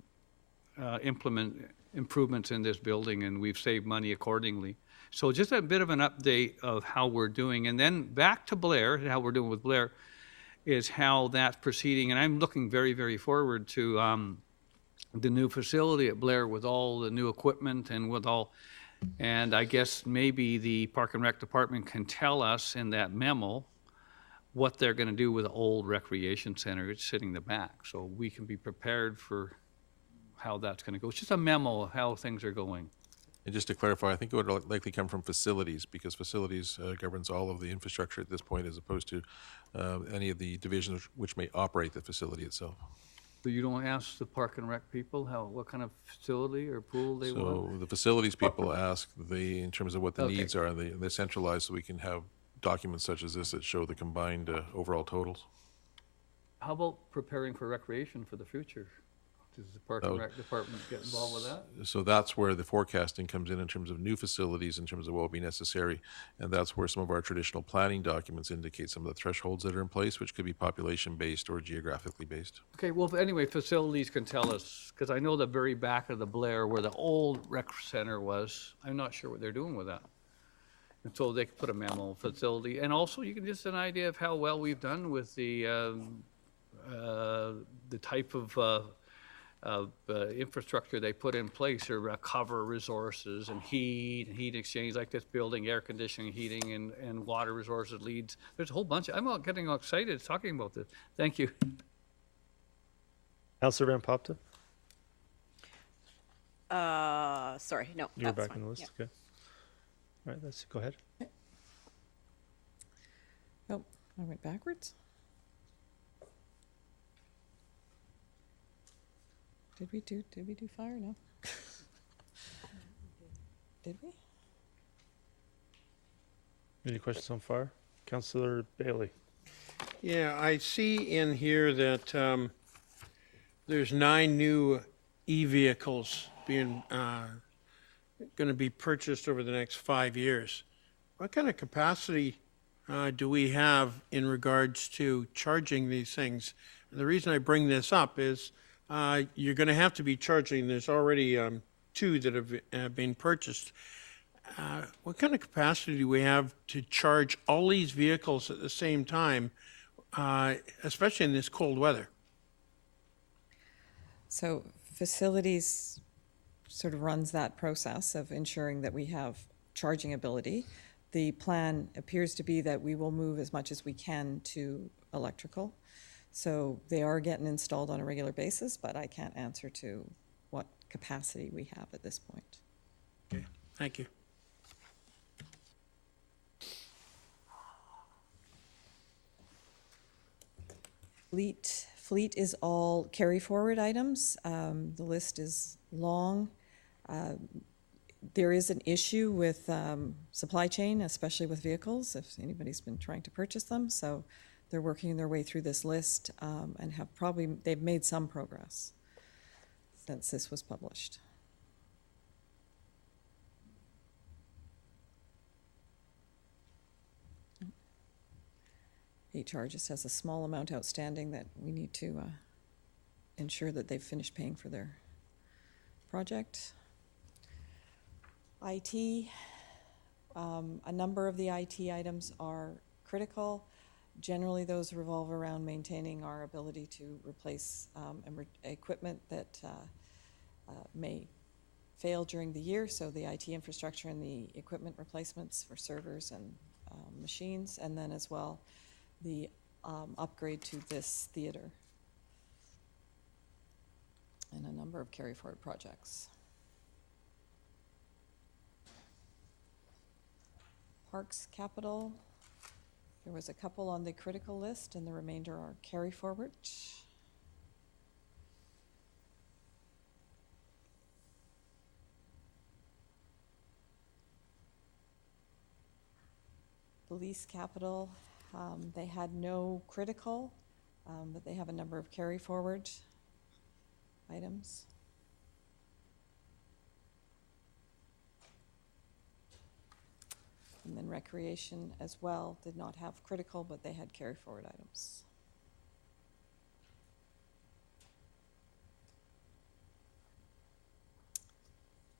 improvements in this building, and we've saved money accordingly. So just a bit of an update of how we're doing. And then back to Blair, and how we're doing with Blair, is how that's proceeding. And I'm looking very, very forward to the new facility at Blair with all the new equipment and with all, and I guess maybe the Park and Rec department can tell us in that memo what they're going to do with the old recreation center. It's sitting in the back, so we can be prepared for how that's going to go. It's just a memo of how things are going. And just to clarify, I think it would likely come from facilities, because facilities governs all of the infrastructure at this point, as opposed to any of the divisions which may operate the facility itself. So you don't ask the Park and Rec people what kind of facility or pool they want? So the facilities people ask in terms of what the Okay. needs are, they're centralized, so we can have documents such as this that show the combined overall totals. How about preparing for recreation for the future? Does the Park and Rec department get involved with that? So that's where the forecasting comes in terms of new facilities, in terms of what will be necessary. And that's where some of our traditional planning documents indicate some of the thresholds that are in place, which could be population-based or geographically based. Okay, well, anyway, facilities can tell us, because I know the very back of the Blair where the old rec center was, I'm not sure what they're doing with that. And so they could put a memo facility, and also you can just an idea of how well we've done with the the type of infrastructure they put in place are cover resources and heat exchange, like this building, air conditioning, heating, and water resources leads. There's a whole bunch. I'm all getting all excited talking about this. Thank you. Councillor Van Popta, Sorry, no, you're that's back on fine. the list. Yeah. Okay. All right, let's go ahead. Oh, I went backwards. Did we do fire? No. Did we? Any questions on fire? Councillor Bailey. Yeah, I see in here that there's 9 new e-vehicles being going to be purchased over the next 5 years. What kind of capacity do we have in regards to charging these things? And the reason I bring this up is you're going to have to be charging. There's already 2 that have been purchased. What kind of capacity do we have to charge all these vehicles at the same time, especially in this cold weather? So facilities sort of runs that process of ensuring that we have charging ability. The plan appears to be that we will move as much as we can to electrical. So they are getting installed on a regular basis, but I can't answer to what capacity we have at this point. Okay, thank you. Fleet is all carry forward items. The list is long. There is an issue with supply chain, especially with vehicles, if anybody's been trying to purchase them. So they're working their way through this list and they've made some progress since this was published. HR just has a small amount outstanding that we need to ensure that they've finished paying for their project. IT, a number of the IT items are critical. Generally, those revolve around maintaining our ability to replace equipment that may fail during the year, so the IT infrastructure and the equipment replacements for servers and machines, and then as well the upgrade to this theater and a number of carry forward projects. Parks Capital, there was a couple on the critical list and the remainder are carry forward. Police Capital, they had no critical, but they have a number of carry forward items. And then Recreation as well did not have critical, but they had carry forward items.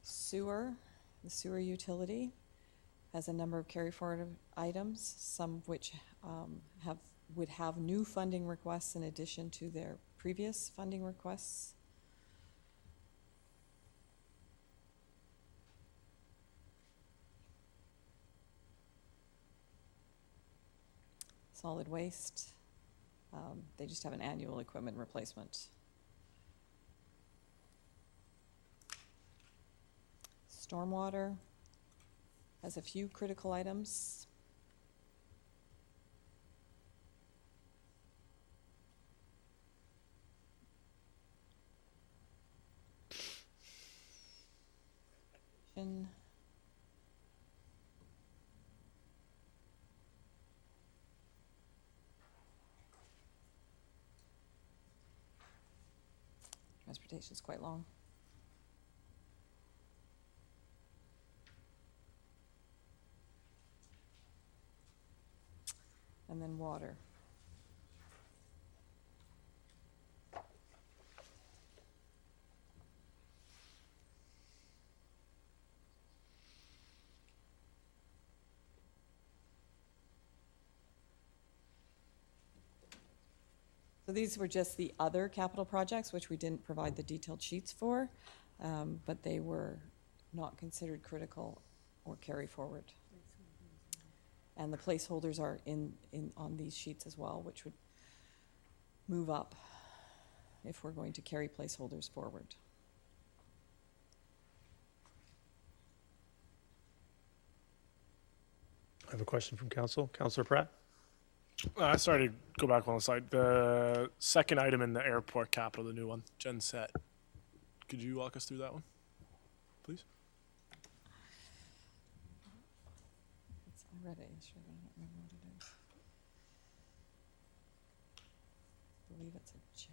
Sewer, the sewer utility has a number of carry forward items, some of which would have new funding requests in addition to their previous funding requests. Solid waste, they just have an annual equipment replacement. Stormwater has a few critical items. Transportation is quite long. And then water. So these were just the other capital projects, which we didn't provide the detailed sheets for, but they were not considered critical or carry forward. And the placeholders are on these sheets as well, which would move up if we're going to carry placeholders forward. I have a question from council. Councillor Pratt? Sorry to go back on the slide. The second item in the airport capital, the new one, Gen Set. Could you walk us through that one, please? I read it yesterday, but I don't remember what it is. I believe it's a gem.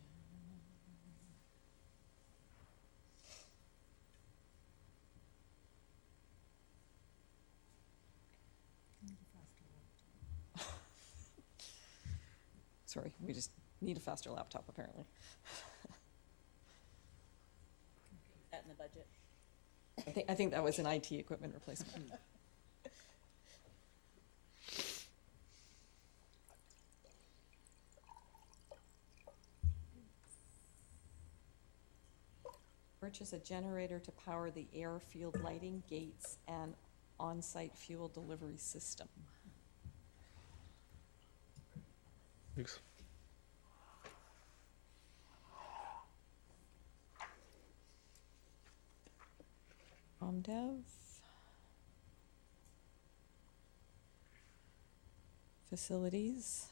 Sorry, we just need a faster laptop, apparently. That in the budget. I think that was an IT equipment replacement. Purchase a generator to power the airfield lighting, gates, and on-site fuel delivery system. Thanks. Dev. Facilities.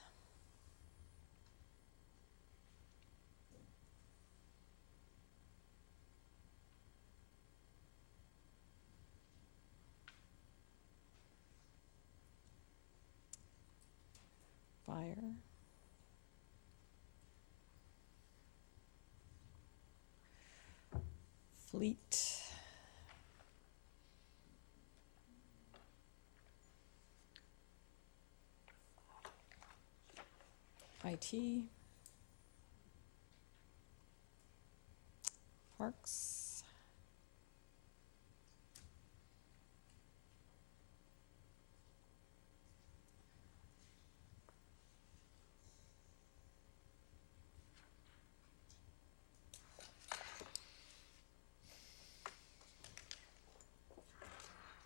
Fire. Fleet. IT. Parks.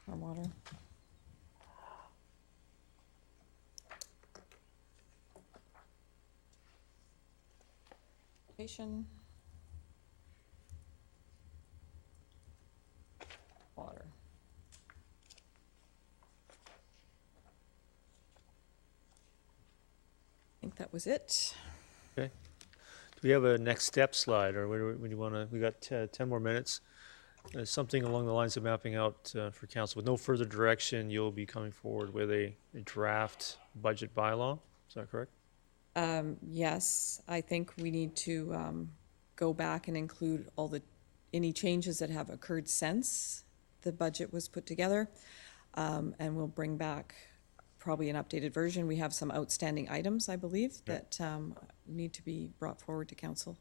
Stormwater. Education. Water. I think that was it. Okay. Do we have a next step slide, or would you want to? We got 10 more minutes. Something along the lines of mapping out for council. With no further direction, you'll be coming forward with a draft budget bylaw. Is that correct? Yes, I think we need to go back and include any changes that have occurred since the budget was put together, and we'll bring back probably an updated version. We have some outstanding items, I believe, that need to be brought forward to council.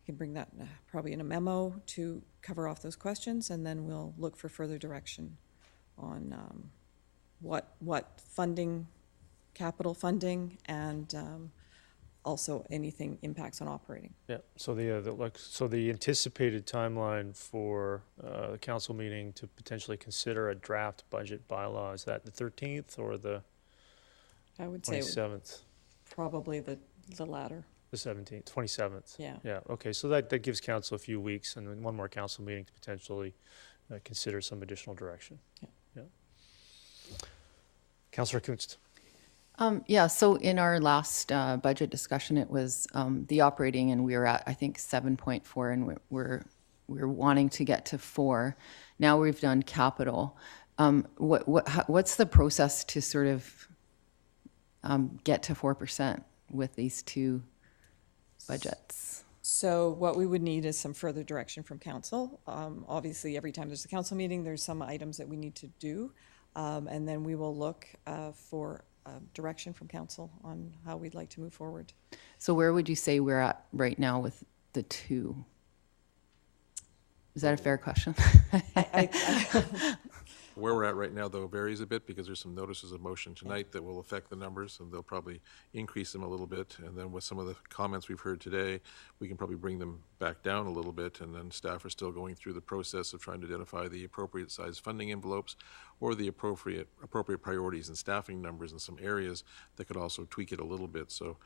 You can bring that probably in a memo to cover off those questions, and then we'll look for further direction on what funding, capital funding, and also anything impacts on operating. Yeah. So the anticipated timeline for the council meeting to potentially consider a draft budget bylaw, is that the 13th or the I would say 27th? probably the latter. The 17th, 27th. Yeah. Yeah. Okay. So that gives council a few weeks and then one more council meeting to potentially consider some additional direction. Yeah. Councillor Kunst. Yeah, so in our last budget discussion, it was the operating, and we were at, I think, 7.4, and we're wanting to get to 4. Now we've done capital. What's the process to sort of get to 4% with these two budgets? So what we would need is some further direction from council. Obviously, every time there's a council meeting, there's some items that we need to do, and then we will look for direction from council on how we'd like to move forward. So where would you say we're at right now with the 2? Is that a fair question? Where we're at right now, though, varies a bit because there's some notices of motion tonight that will affect the numbers, and they'll probably increase them a little bit. And then with some of the comments we've heard today, we can probably bring them back down a little bit. And then staff are still going through the process of trying to identify the appropriate size funding envelopes or the appropriate priorities and staffing numbers in some areas that could also tweak it a little bit. So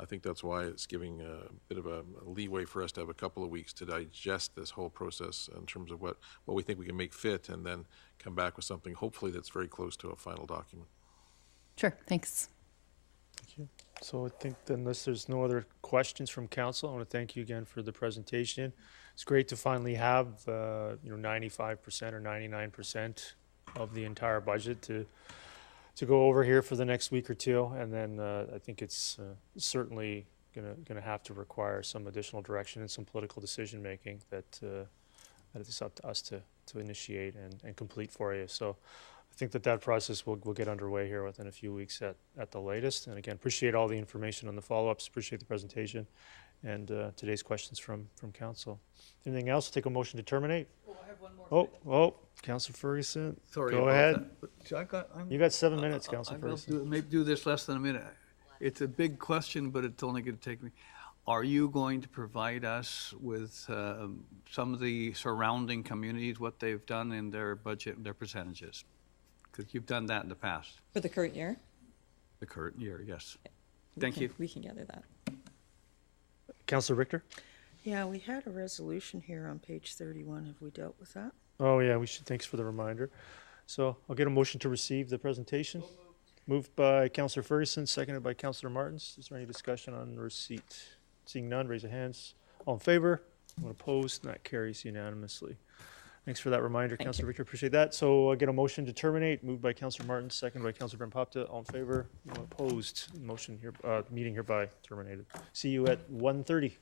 I think that's why it's giving a bit of a leeway for us to have a couple of weeks to digest this whole process in terms of what we think we can make fit, and then come back with something hopefully that's very close to a final document. Sure, thanks. Thank you. So I think that unless there's no other questions from council, I want to thank you again for the presentation. It's great to finally have 95% or 99% of the entire budget to go over here for the next week or two, and then I think it's certainly gonna have to require some additional direction and some political decision making that it's up to us to initiate and complete for you. So I think that process will get underway here within a few weeks at the latest. And again, appreciate all the information on the follow-ups, appreciate the presentation, and today's questions from council. Anything else? Take a motion to terminate? Oh, I have one more. Oh, Councillor Ferguson, Sorry go about ahead. that. But You got 7 minutes, Councillor I will Ferguson. maybe do this less than a minute. It's a big question, but it's only going to take me. Are you going to provide us with some of the surrounding communities, what they've done in their budget, their percentages? Because you've done that in the past, For the current year? the current year, yes. Thank you. We can gather that. Councillor Richter? Yeah, we had a resolution here on page 31. Have we dealt with that? Oh, yeah, we should. Thanks for the reminder. So I'll get a motion to receive the presentation. Moved by Councillor Ferguson, seconded by Councillor Martins. Is there any discussion on receipt? Seeing none, raise your hands. All in favor? Anyone opposed? That carries unanimously. Thanks for that reminder, Councillor Richter. Appreciate that. So I'll get a motion to terminate. Moved by Councillor Martins, seconded by Councillor Brempopta. All in favor? Anyone opposed? Motion here, meeting hereby terminated. See you at 1:30.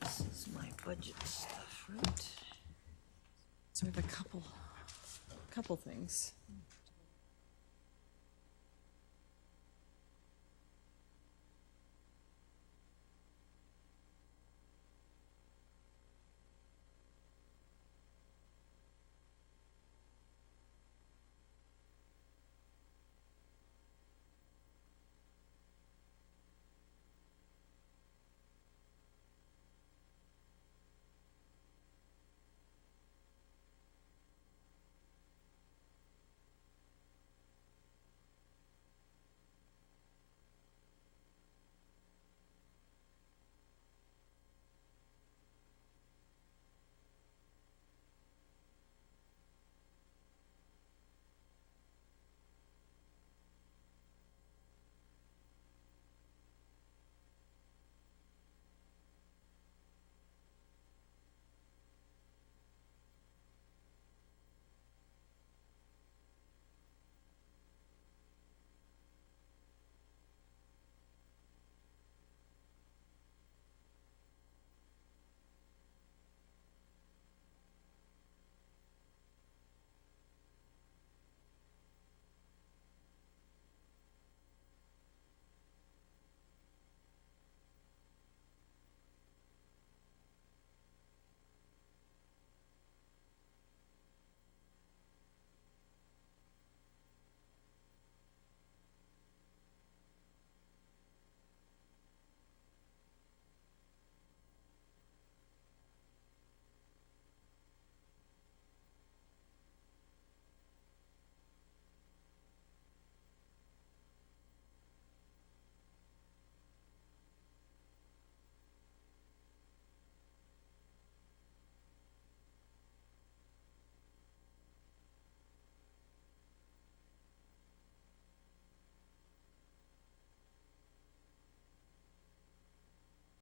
This is my budget stuff, right? So we have a couple things.